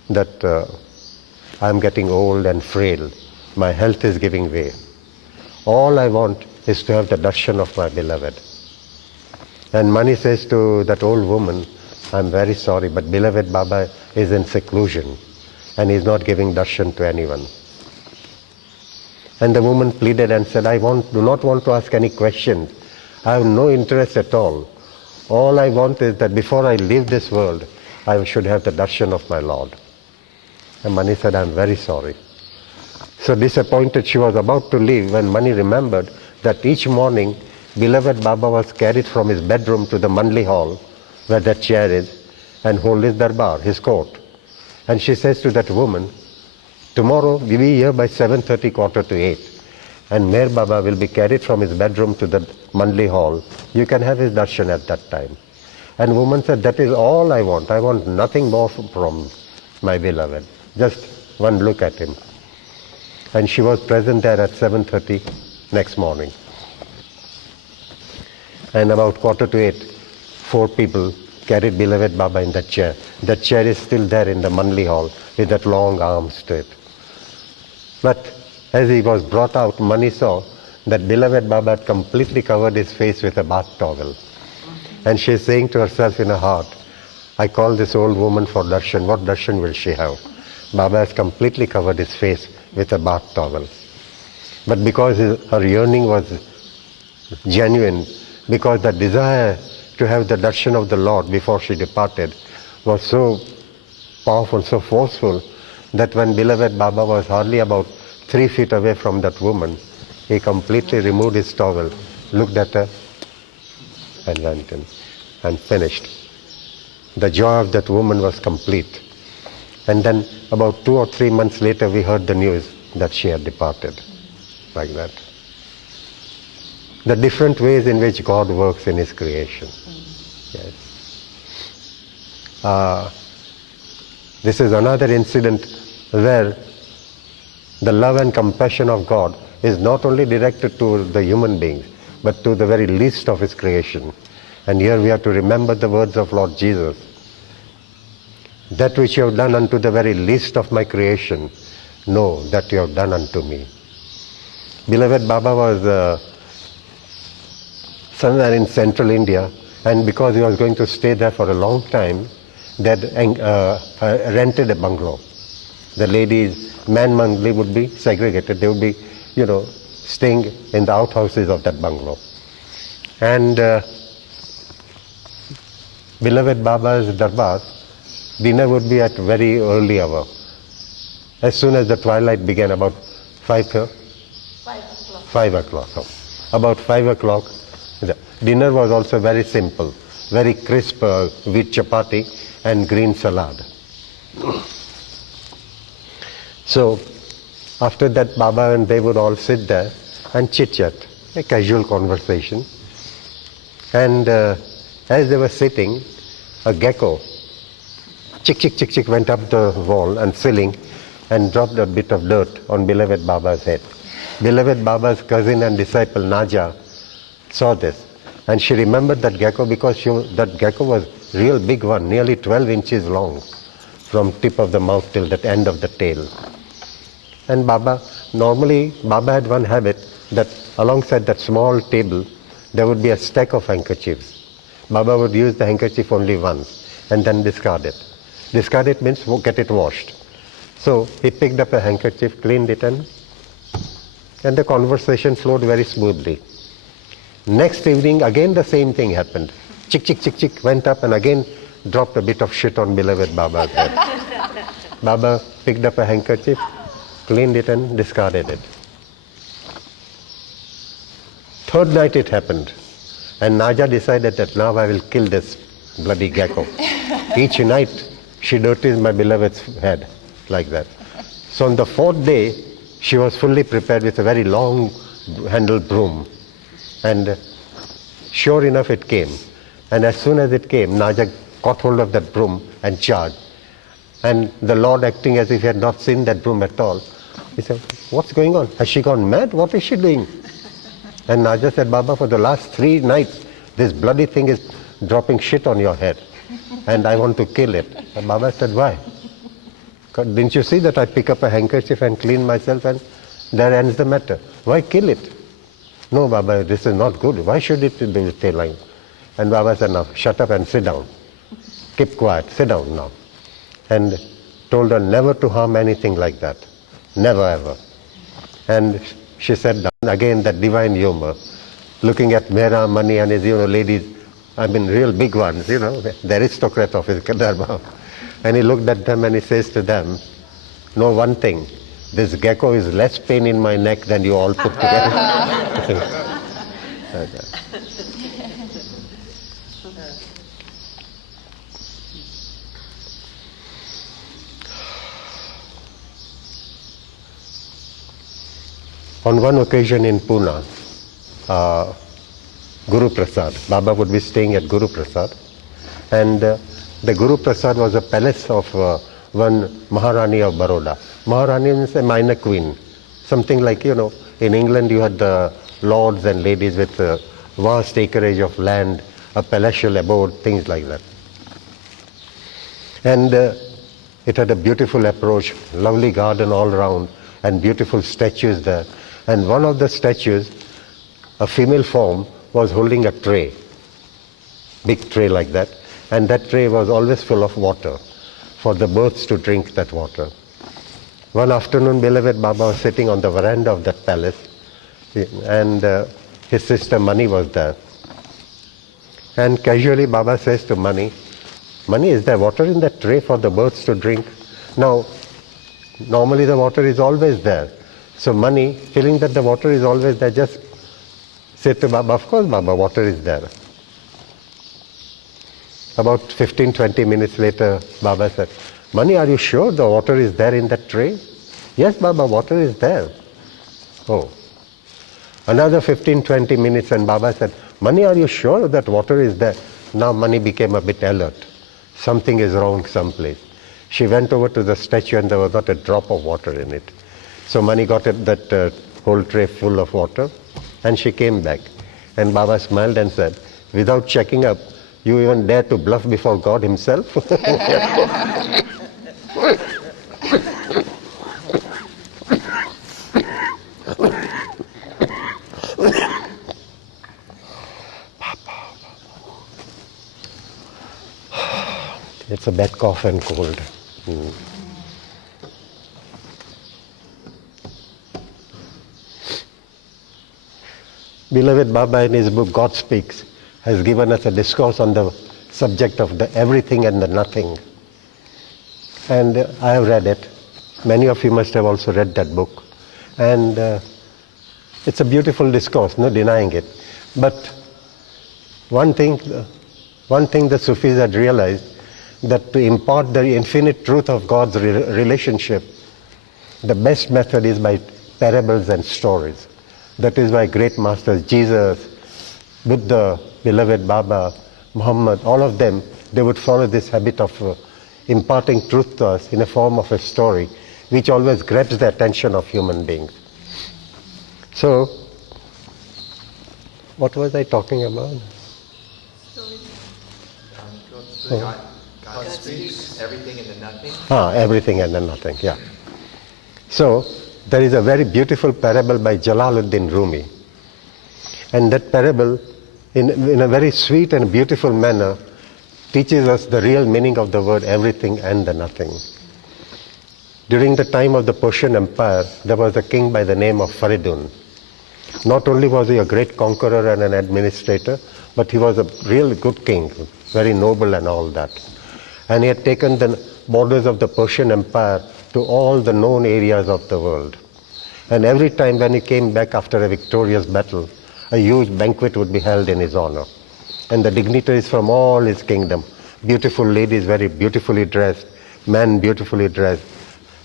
that I'm getting old and frail. My health is giving way. All I want is to have the darshan of my beloved. And Mani says to that old woman, I'm very sorry, but beloved Baba is in seclusion and he's not giving darshan to anyone. And the woman pleaded and said, do not want to ask any questions. I have no interest at all. All I want is that before I leave this world, I should have the darshan of my Lord. And Mani said, I'm very sorry. So disappointed, she was about to leave when Mani remembered that each morning beloved Baba was carried from his bedroom to the Mandli hall, where that chair is, and hold his darbar, his court. And she says to that woman, tomorrow we be here by 7:30, 7:45, and Meher Baba will be carried from his bedroom to the Mandli hall. You can have his darshan at that time. And woman said, that is all I want. I want nothing more from my beloved. Just one look at him. And she was present there at 7:30 next morning. And about 7:45, 4 people carried beloved Baba in that chair. That chair is still there in the Mandli hall with that long arms to it. But as he was brought out, Mani saw that beloved Baba had completely covered his face with a bath towel. And she is saying to herself in her heart, I call this old woman for darshan. What darshan will she have? Baba has completely covered his face with a bath towel. But because her yearning was genuine, because the desire to have the darshan of the Lord before she departed was so powerful, so forceful, that when beloved Baba was hardly about 3 feet away from that woman, he completely removed his towel, looked at her, and went in and finished. The joy of that woman was complete. And then about 2 or 3 months later, we heard the news that she had departed, like that. The different ways in which God works in his creation. Yes. This is another incident where the love and compassion of God is not only directed to the human beings, but to the very least of his creation. And here we have to remember the words of Lord Jesus. That which you have done unto the very least of my creation, know that you have done unto me. Beloved Baba was somewhere in central India, and because he was going to stay there for a long time, they had rented a bungalow. The ladies, man Mandli would be segregated. They would be, staying in the outhouses of that bungalow. And beloved Baba's darbar, dinner would be at very early hour. As soon as the twilight began, about 5 o'clock. 5 o'clock. So about 5 o'clock, the dinner was also very simple, very crisp wheat chapati and green salad. So after that, Baba and they would all sit there and chit-chat, a casual conversation. And as they were sitting, a gecko, chick, chick, chick, chick, went up the wall and ceiling and dropped a bit of dirt on beloved Baba's head. Beloved Baba's cousin and disciple Naja saw this, and she remembered that gecko because that gecko was real big one, nearly 12 inches long, from tip of the mouth till that end of the tail. And normally Baba had one habit that alongside that small table, there would be a stack of handkerchiefs. Baba would use the handkerchief only once and then discard it. Discard it means get it washed. So he picked up a handkerchief, cleaned it, and the conversation flowed very smoothly. Next evening, again the same thing happened. Chick, chick, chick, chick, went up and again dropped a bit of shit on beloved Baba's head. Baba picked up a handkerchief, cleaned it and discarded it. Third night it happened, and Naja decided that now I will kill this bloody gecko. Each night she dirties my beloved's head like that. So on the 4th day, she was fully prepared with a very long handled broom. And sure enough it came. And as soon as it came, Naja caught hold of that broom and charged. And the Lord, acting as if he had not seen that broom at all, he said, what's going on? Has she gone mad? What is she doing? And Naja said, Baba, for the last 3 nights, this bloody thing is dropping shit on your head. And I want to kill it. And Baba said, why? Didn't you see that I pick up a handkerchief and clean myself and there ends the matter? Why kill it? No, Baba, this is not good. Why should it be tail line? And Baba said, now shut up and sit down. Keep quiet, sit down now. And told her never to harm anything like that. Never ever. And she sat down, again that divine humor, looking at Mera, Mani and his, ladies, real big ones, the aristocrat of his Kadarba. And he looked at them and he says to them, know one thing, this gecko is less pain in my neck than you all put together. On one occasion in Pune, Guru Prasad, Baba would be staying at Guru Prasad, and the Guru Prasad was a palace of one Maharani of Baroda. Maharani is a minor queen, something like, in England you had the lords and ladies with vast acreage of land, a palatial abode, things like that. And it had a beautiful approach, lovely garden all around, and beautiful statues there. And one of the statues, a female form, was holding a tray, big tray like that, and that tray was always full of water for the birds to drink that water. One afternoon, beloved Baba was sitting on the veranda of that palace, and his sister Mani was there. And casually Baba says to Mani, "Mani, is there water in that tray for the birds to drink?" Now, normally the water is always there. So Mani, feeling that the water is always there, just said to Baba, "Of course, Baba, water is there." About 15-20 minutes later, Baba said, "Mani, are you sure the water is there in that tray?" "Yes, Baba, water is there." Oh. Another 15-20 minutes and Baba said, "Mani, are you sure that water is there?" Now Mani became a bit alert. Something is wrong someplace. She went over to the statue and there was not a drop of water in it. So Mani got that whole tray full of water and she came back. And Baba smiled and said, "Without checking up, you even dare to bluff before God himself?" It's a bad cough and cold. Beloved Baba in his book God Speaks has given us a discourse on the subject of the everything and the nothing. And I have read it. Many of you must have also read that book. And it's a beautiful discourse, no denying it. But one thing the Sufis had realized, that to impart the infinite truth of God's relationship, the best method is by parables and stories. That is why great masters, Jesus, Buddha, beloved Baba, Muhammad, all of them, they would follow this habit of imparting truth to us in a form of a story, which always grabs the attention of human beings. So, what was I talking about? God speaks everything and the nothing. Everything and then nothing, yeah. So, there is a very beautiful parable by Jalaluddin Rumi. And that parable, in a very sweet and beautiful manner, teaches us the real meaning of the word everything and the nothing. During the time of the Persian Empire, there was a king by the name of Faridun. Not only was he a great conqueror and an administrator, but he was a real good king, very noble and all that. And he had taken the borders of the Persian Empire to all the known areas of the world. And every time when he came back after a victorious battle, a huge banquet would be held in his honor. And the dignitaries from all his kingdom, beautiful ladies very beautifully dressed, men beautifully dressed,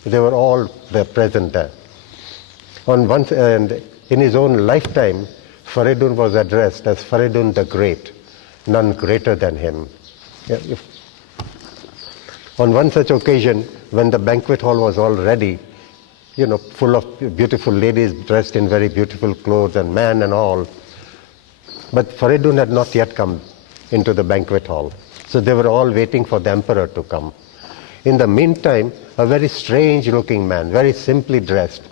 they were all there present there. And in his own lifetime, Faridun was addressed as Faridun the Great, none greater than him. On one such occasion, when the banquet hall was all ready, full of beautiful ladies dressed in very beautiful clothes and men and all, but Faridun had not yet come into the banquet hall. So they were all waiting for the emperor to come. In the meantime, a very strange looking man, very simply dressed,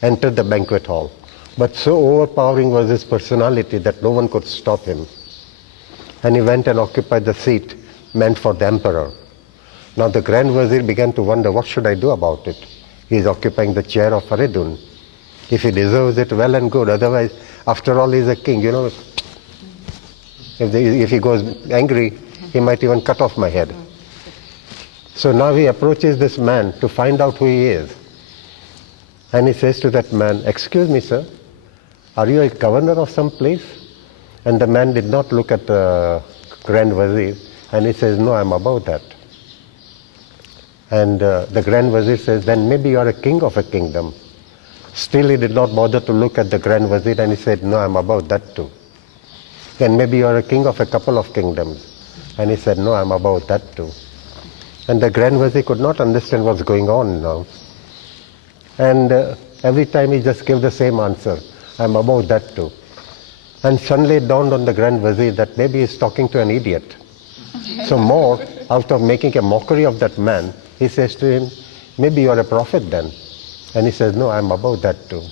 entered the banquet hall. But so overpowering was his personality that no one could stop him. And he went and occupied the seat meant for the emperor. Now the Grand Wazir began to wonder, what should I do about it? He is occupying the chair of Faridun. If he deserves it, well and good. Otherwise, after all, he is a king. If he goes angry, he might even cut off my head. So now he approaches this man to find out who he is. And he says to that man, "Excuse me, sir, are you a governor of some place?" And the man did not look at the Grand Wazir, and he says, "No, I'm above that." And the Grand Wazir says, "Then maybe you are a king of a kingdom." Still he did not bother to look at the Grand Wazir, and he said, "No, I'm above that too." "Then maybe you are a king of a couple of kingdoms." And he said, "No, I'm above that too." And the Grand Wazir could not understand what's going on now. And every time he just gave the same answer, "I'm above that too." And suddenly it dawned on the Grand Wazir that maybe he's talking to an idiot. So more, out of making a mockery of that man, he says to him, "Maybe you're a prophet then." And he says, "No, I'm above that too."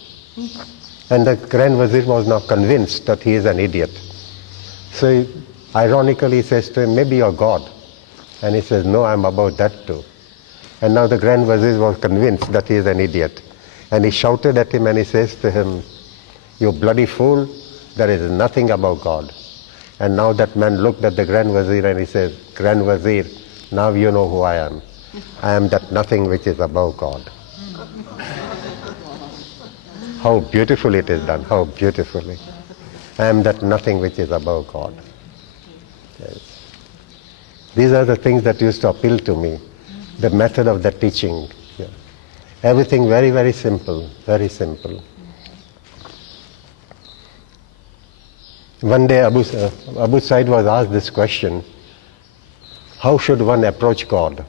And the Grand Wazir was now convinced that he is an idiot. So ironically he says to him, "Maybe you're God." And he says, "No, I'm above that too." And now the Grand Wazir was convinced that he is an idiot. And he shouted at him and he says to him, "You bloody fool, there is nothing above God." And now that man looked at the Grand Wazir and he says, "Grand Wazir, now you know who I am. I am that nothing which is above God." How beautiful it is done, how beautifully. I am that nothing which is above God. Yes. These are the things that used to appeal to me, the method of the teaching. Yeah. Everything very, very simple, very simple. One day Abu Said was asked this question, how should one approach God?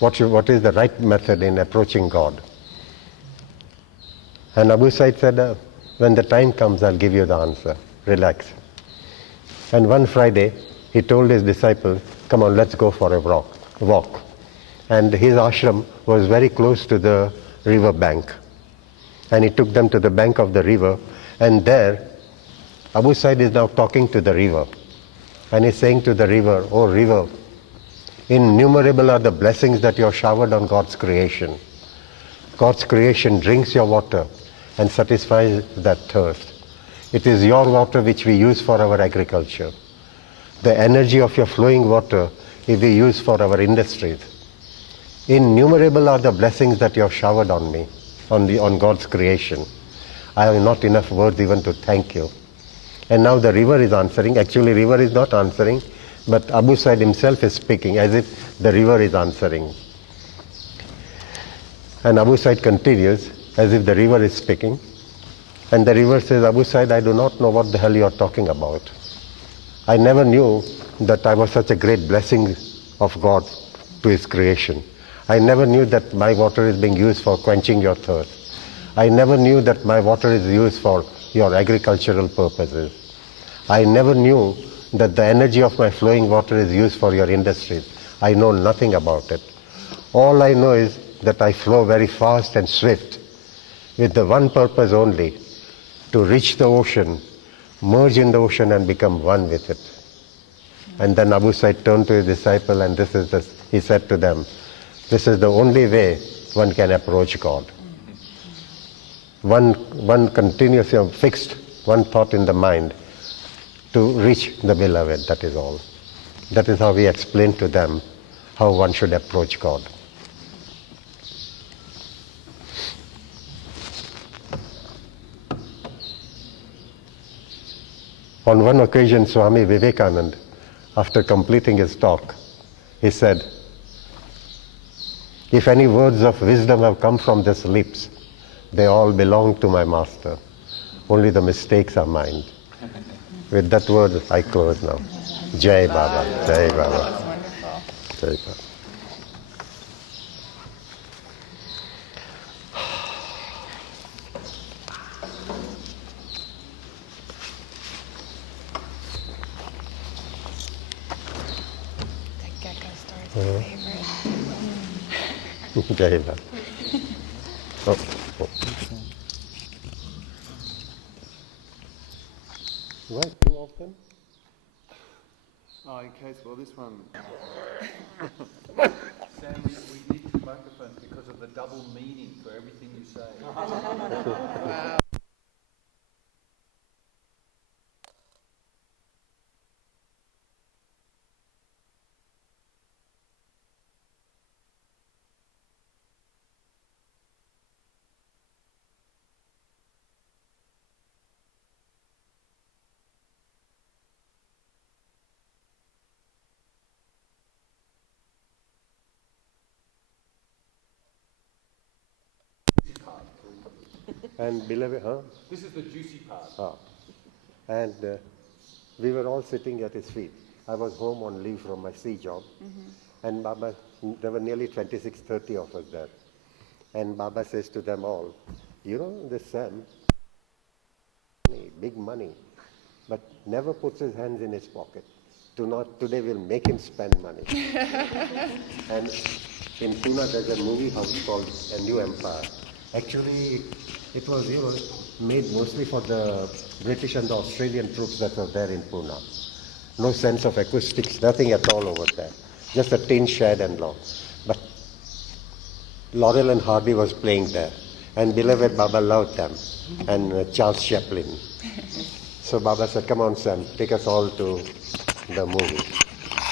What is the right method in approaching God? And Abu Said said, when the time comes, I'll give you the answer. Relax. And one Friday, he told his disciple, "Come on, let's go for a walk." And his ashram was very close to the river bank. And he took them to the bank of the river, and there, Abu Said is now talking to the river. And he's saying to the river, "Oh river, innumerable are the blessings that you have showered on God's creation. God's creation drinks your water and satisfies that thirst. It is your water which we use for our agriculture. The energy of your flowing water we use for our industries. Innumerable are the blessings that you have showered on me, on God's creation. I have not enough words even to thank you." And now the river is answering. Actually, river is not answering, but Abu Said himself is speaking as if the river is answering. And Abu Said continues as if the river is speaking. And the river says, "Abu Said, I do not know what the hell you are talking about. I never knew that I was such a great blessing of God to His creation. I never knew that my water is being used for quenching your thirst. I never knew that my water is used for your agricultural purposes. I never knew that the energy of my flowing water is used for your industries. I know nothing about it. All I know is that I flow very fast and swift with the one purpose only, to reach the ocean, merge in the ocean and become one with it." And then Abu Said turned to his disciple and he said to them, "This is the only way one can approach God. One continuous, fixed one thought in the mind to reach the beloved, that is all." That is how we explain to them how one should approach God. On one occasion, Swami Vivekananda, after completing his talk, he said, "If any words of wisdom have come from these lips, they all belong to my master. Only the mistakes are mine." With that word, I close now. Jai Baba, Jai Baba, Jai Baba. Jai Baba. Oh. Why two of them? Oh, in case, well, this one. Sam, we need two microphones because of the double meaning for everything you say. And beloved, huh? This is the juicy part. And we were all sitting at his feet. I was home on leave from my sea job. And Baba, there were nearly 26, 30 of us there. And Baba says to them all, you know, this Sam, big money, but never puts his hands in his pocket. Today we'll make him spend money. And in Pune there's a movie house called A New Empire. Actually, it was, made mostly for the British and the Australian troops that were there in Pune. No sense of acoustics, nothing at all over there. Just a tin shed and all. But Laurel and Hardy was playing there. And beloved Baba loved them. And Charles Chaplin. So Baba said, come on Sam, take us all to the movie.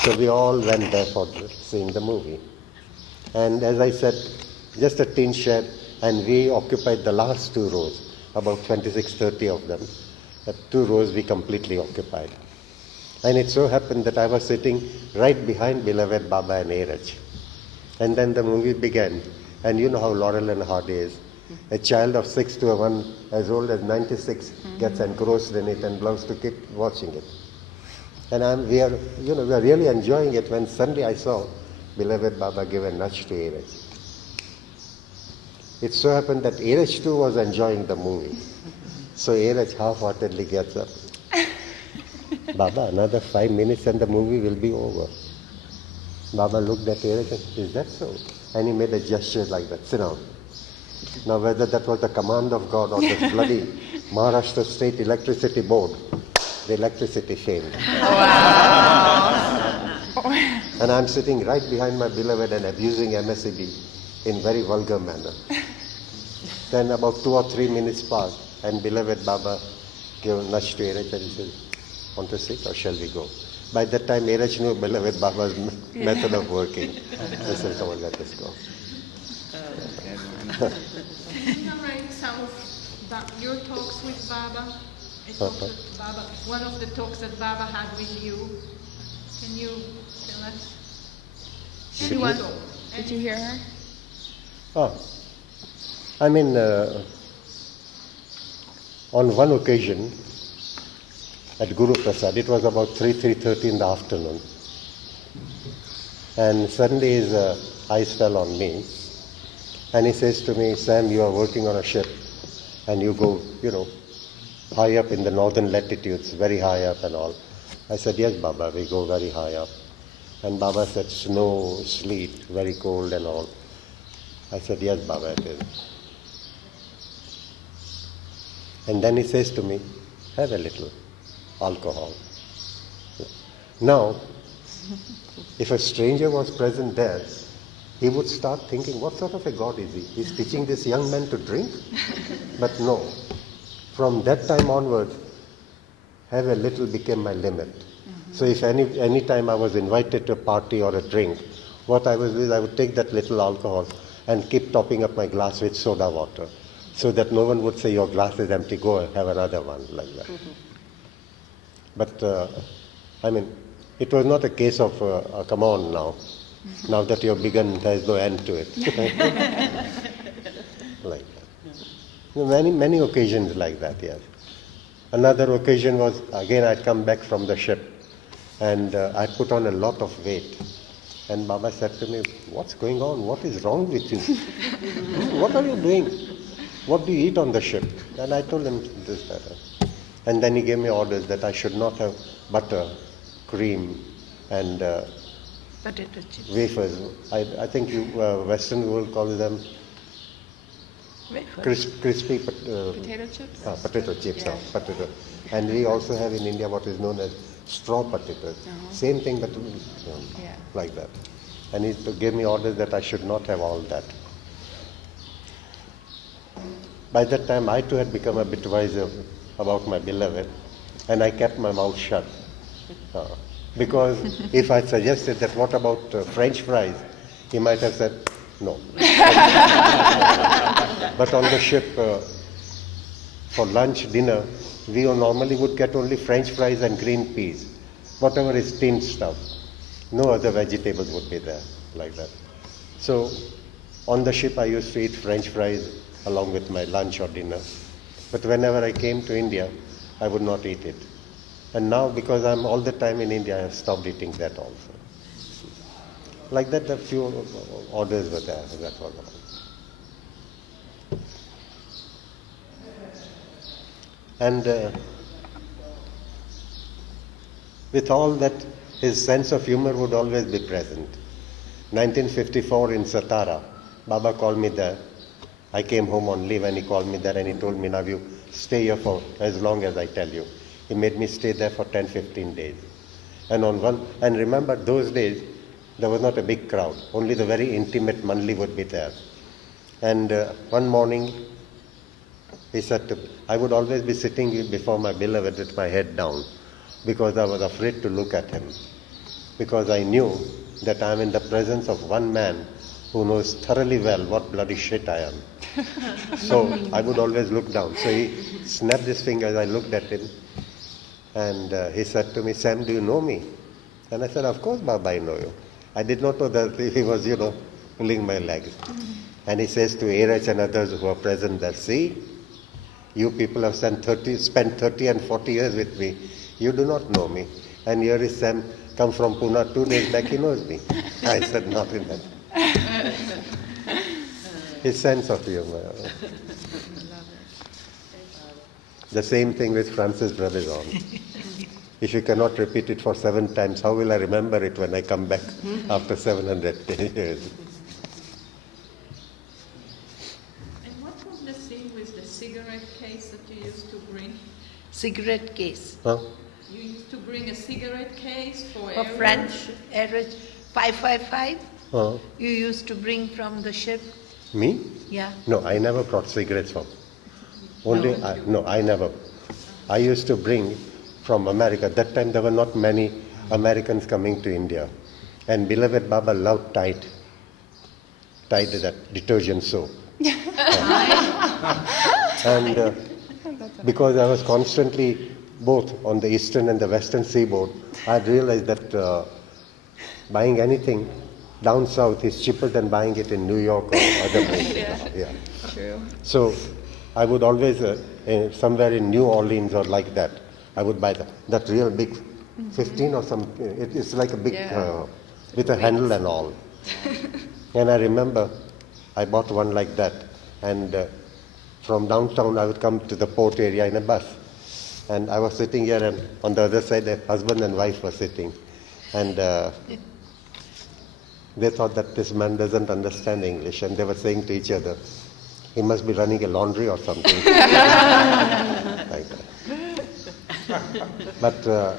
So we all went there for seeing the movie. And as I said, just a tin shed, and we occupied the last 2 rows, about 26, 30 of them. The 2 rows we completely occupied. And it so happened that I was sitting right behind beloved Baba and Airaj. And then the movie began. And you know how Laurel and Hardy is. A child of 6 to one as old as 96 gets engrossed in it and loves to keep watching it. And we are really enjoying it when suddenly I saw beloved Baba give a nudge to Airaj. It so happened that Airaj too was enjoying the movie. So Airaj half-heartedly gets up. Baba, another 5 minutes and the movie will be over. Baba looked at Airaj and said, is that so? And he made a gesture like that, sit down. Now whether that was the command of God or the bloody Maharashtra State Electricity Board, the electricity failed. Wow. And I'm sitting right behind my beloved and abusing MSCB in very vulgar manner. Then about 2 or 3 minutes passed and beloved Baba gave a nudge to Airaj and he said, want to sit or shall we go? By that time Airaj knew beloved Baba's method of working. He said, come on, let us go. Can you narrate some of your talks with Baba? Baba? One of the talks that Baba had with you. Can you tell us? Did you hear her? On one occasion at Guru Prasad, it was about 3:30 in the afternoon. And suddenly his eyes fell on me. And he says to me, Sam, you are working on a ship and you go, high up in the northern latitudes, very high up and all. I said, yes, Baba, we go very high up. And Baba said, snow, sleet, very cold and all. I said, yes, Baba, it is. And then he says to me, have a little alcohol. Now, if a stranger was present there, he would start thinking, what sort of a God is he? He's teaching this young man to drink? But no. From that time onwards, have a little became my limit. So if any time I was invited to a party or a drink, what I would do is I would take that little alcohol and keep topping up my glass with soda water, so that no one would say, your glass is empty, go and have another one, like that. But, it was not a case of, come on now. Now that you've begun, there is no end to it. Like that. Many occasions like that, yes. Another occasion was, again, I'd come back from the ship and I put on a lot of weight. And Baba said to me, what's going on? What is wrong with you? What are you doing? What do you eat on the ship? And I told him this, that. And then he gave me orders that I should not have butter, cream, and Potato chips. wafers. I think Western world calls them crispy Potato chips? potato chips. Yeah. Potato. And we also have in India what is known as straw potatoes. Same thing, but like that. And he gave me orders that I should not have all that. By that time, I too had become a bit wiser about my beloved, and I kept my mouth shut. Because if I suggested that what about French fries, he might have said no. But on the ship, for lunch, dinner, we normally would get only French fries and green peas. Whatever is tinned stuff. No other vegetables would be there, like that. So, on the ship I used to eat French fries along with my lunch or dinner. But whenever I came to India, I would not eat it. And now, because I'm all the time in India, I have stopped eating that also. Like that, a few orders were there, that was all. And with all that, his sense of humor would always be present. 1954 in Satara, Baba called me there. I came home on leave and he called me there and he told me, now you stay here for as long as I tell you. He made me stay there for 10-15 days. And remember those days, there was not a big crowd. Only the very intimate Manli would be there. And one morning, he said to me, I would always be sitting before my beloved with my head down because I was afraid to look at him. Because I knew that I am in the presence of one man who knows thoroughly well what bloody shit I am. So I would always look down. So he snapped his fingers, I looked at him, and he said to me, Sam, do you know me? And I said, of course, Baba, I know you. I did not know that he was, pulling my legs. And he says to Erach and others who are present there, see, you people have spent 30 and 40 years with me. You do not know me. And here is Sam, come from Pune 2 days back, he knows me. I said, not in that. His sense of humor. The same thing with Francis Brabbison. If you cannot repeat it for 7 times, how will I remember it when I come back after 700 years? And what was the thing with the cigarette case that you used to bring? Cigarette case. Huh? You used to bring a cigarette case for A French Erich 555. Huh? You used to bring from the ship. Me? Yeah. No, I never brought cigarettes from. I never. I used to bring from America. That time there were not many Americans coming to India. And beloved Baba loved Tide. Tide is that detergent soap. And because I was constantly both on the eastern and the western seaboard, I realized that buying anything down south is cheaper than buying it in New York or other places. Yeah. True. So I would always, somewhere in New Orleans or like that, I would buy that real big 15 or some, it's like a big, with a handle and all. And I remember I bought one like that. And from downtown I would come to the port area in a bus. And I was sitting here and on the other side the husband and wife were sitting. And they thought that this man doesn't understand English, and they were saying to each other, he must be running a laundry or something. Like that. But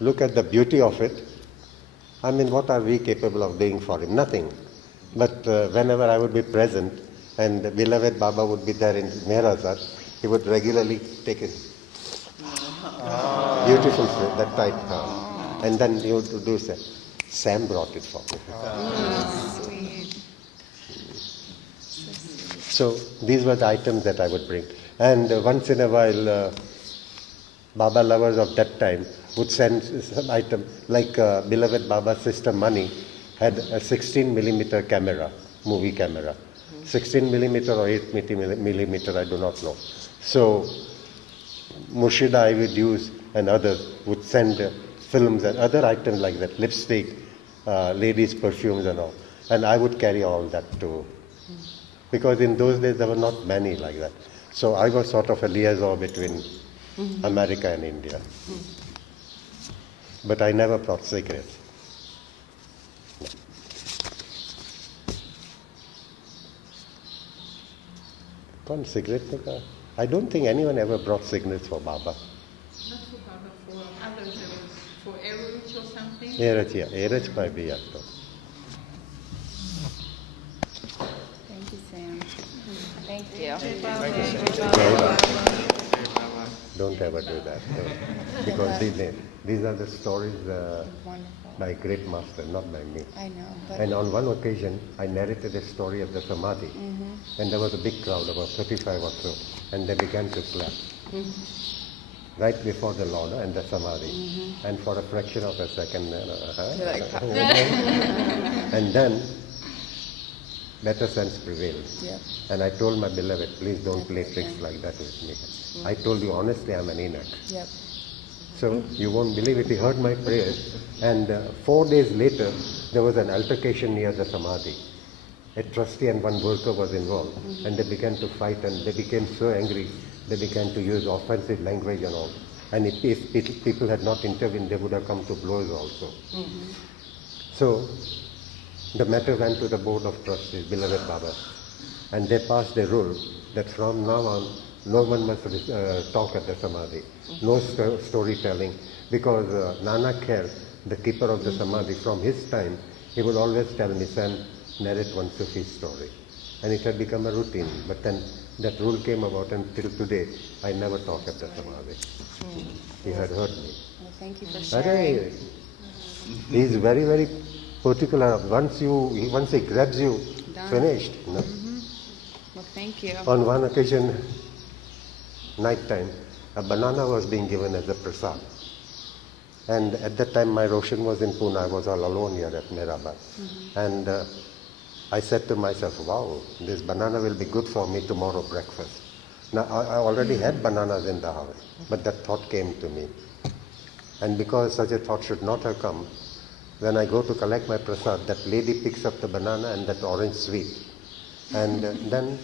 look at the beauty of it. I mean, what are we capable of doing for him? Nothing. But whenever I would be present, and the beloved Baba would be there in Meherabad, he would regularly take it. Beautiful, that type. And then he would do say, Sam brought it for me. Sweet. So these were the items that I would bring. And once in a while, Baba lovers of that time would send some item, like beloved Baba's sister Mani had a 16mm camera, movie camera. 16mm or 8mm, I do not know. So Murshida I would use and others would send films and other items like that, lipstick, ladies' perfumes and all. And I would carry all that too. Because in those days there were not many like that. So I was sort of a liaison between America and India. But I never brought cigarettes. No. Gone cigarette? I don't think anyone ever brought cigarettes for Baba. Not for Baba, for others. It was for Erich or something. Erich, yeah. Erich might be, yeah. Thank you, Sam. Thank you. Don't ever do that. Because these are the stories Wonderful. by great master, not by me. I know, but And on one occasion, I narrated a story of the Samadhi. And there was a big crowd, about 35 or so. And they began to clap. Right before the Lord and the Samadhi. And for a fraction of a second, You're like, and then better sense prevailed. Yep. And I told my beloved, please don't play tricks like that with me. I told you honestly, I'm an Enoch. Yep. So you won't believe it, he heard my prayers, and 4 days later, there was an altercation near the Samadhi. A trustee and one worker was involved, and they began to fight, and they became so angry, they began to use offensive language and all. And if people had not intervened, they would have come to blows also. So the matter went to the board of trustees, beloved Baba, and they passed a rule that from now on, no one must talk at the Samadhi, no storytelling, because Nanak Kher, the keeper of the Samadhi, from his time, he would always tell me, son, narrate one Sufi story. And it had become a routine, but then that rule came about, and till today, I never talk at the Samadhi. He had heard me. Well, thank you for sharing. He is very, very particular. Once he grabs you, Done. finished. No? Well, thank you. On one occasion, night time, a banana was being given as a prasad. And at that time, my Roshan was in Pune. I was all alone here at Meherabad. And I said to myself, wow, this banana will be good for me tomorrow breakfast. Now, I already had bananas in the house, but that thought came to me. And because such a thought should not have come, when I go to collect my prasad, that lady picks up the banana and that orange sweet. And then,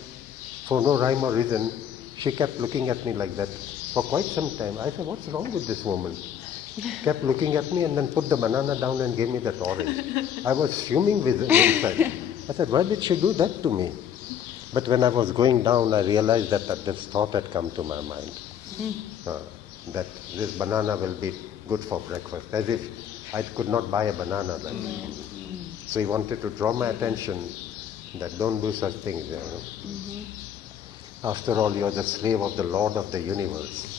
for no rhyme or reason, she kept looking at me like that for quite some time. I said, what's wrong with this woman? Kept looking at me and then put the banana down and gave me that orange. I was fuming with inside. I said, why did she do that to me? But when I was going down, I realized that this thought had come to my mind. That this banana will be good for breakfast, as if I could not buy a banana then. So he wanted to draw my attention that don't do such things. You know? After all, you are the slave of the Lord of the universe.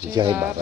Jai Baba.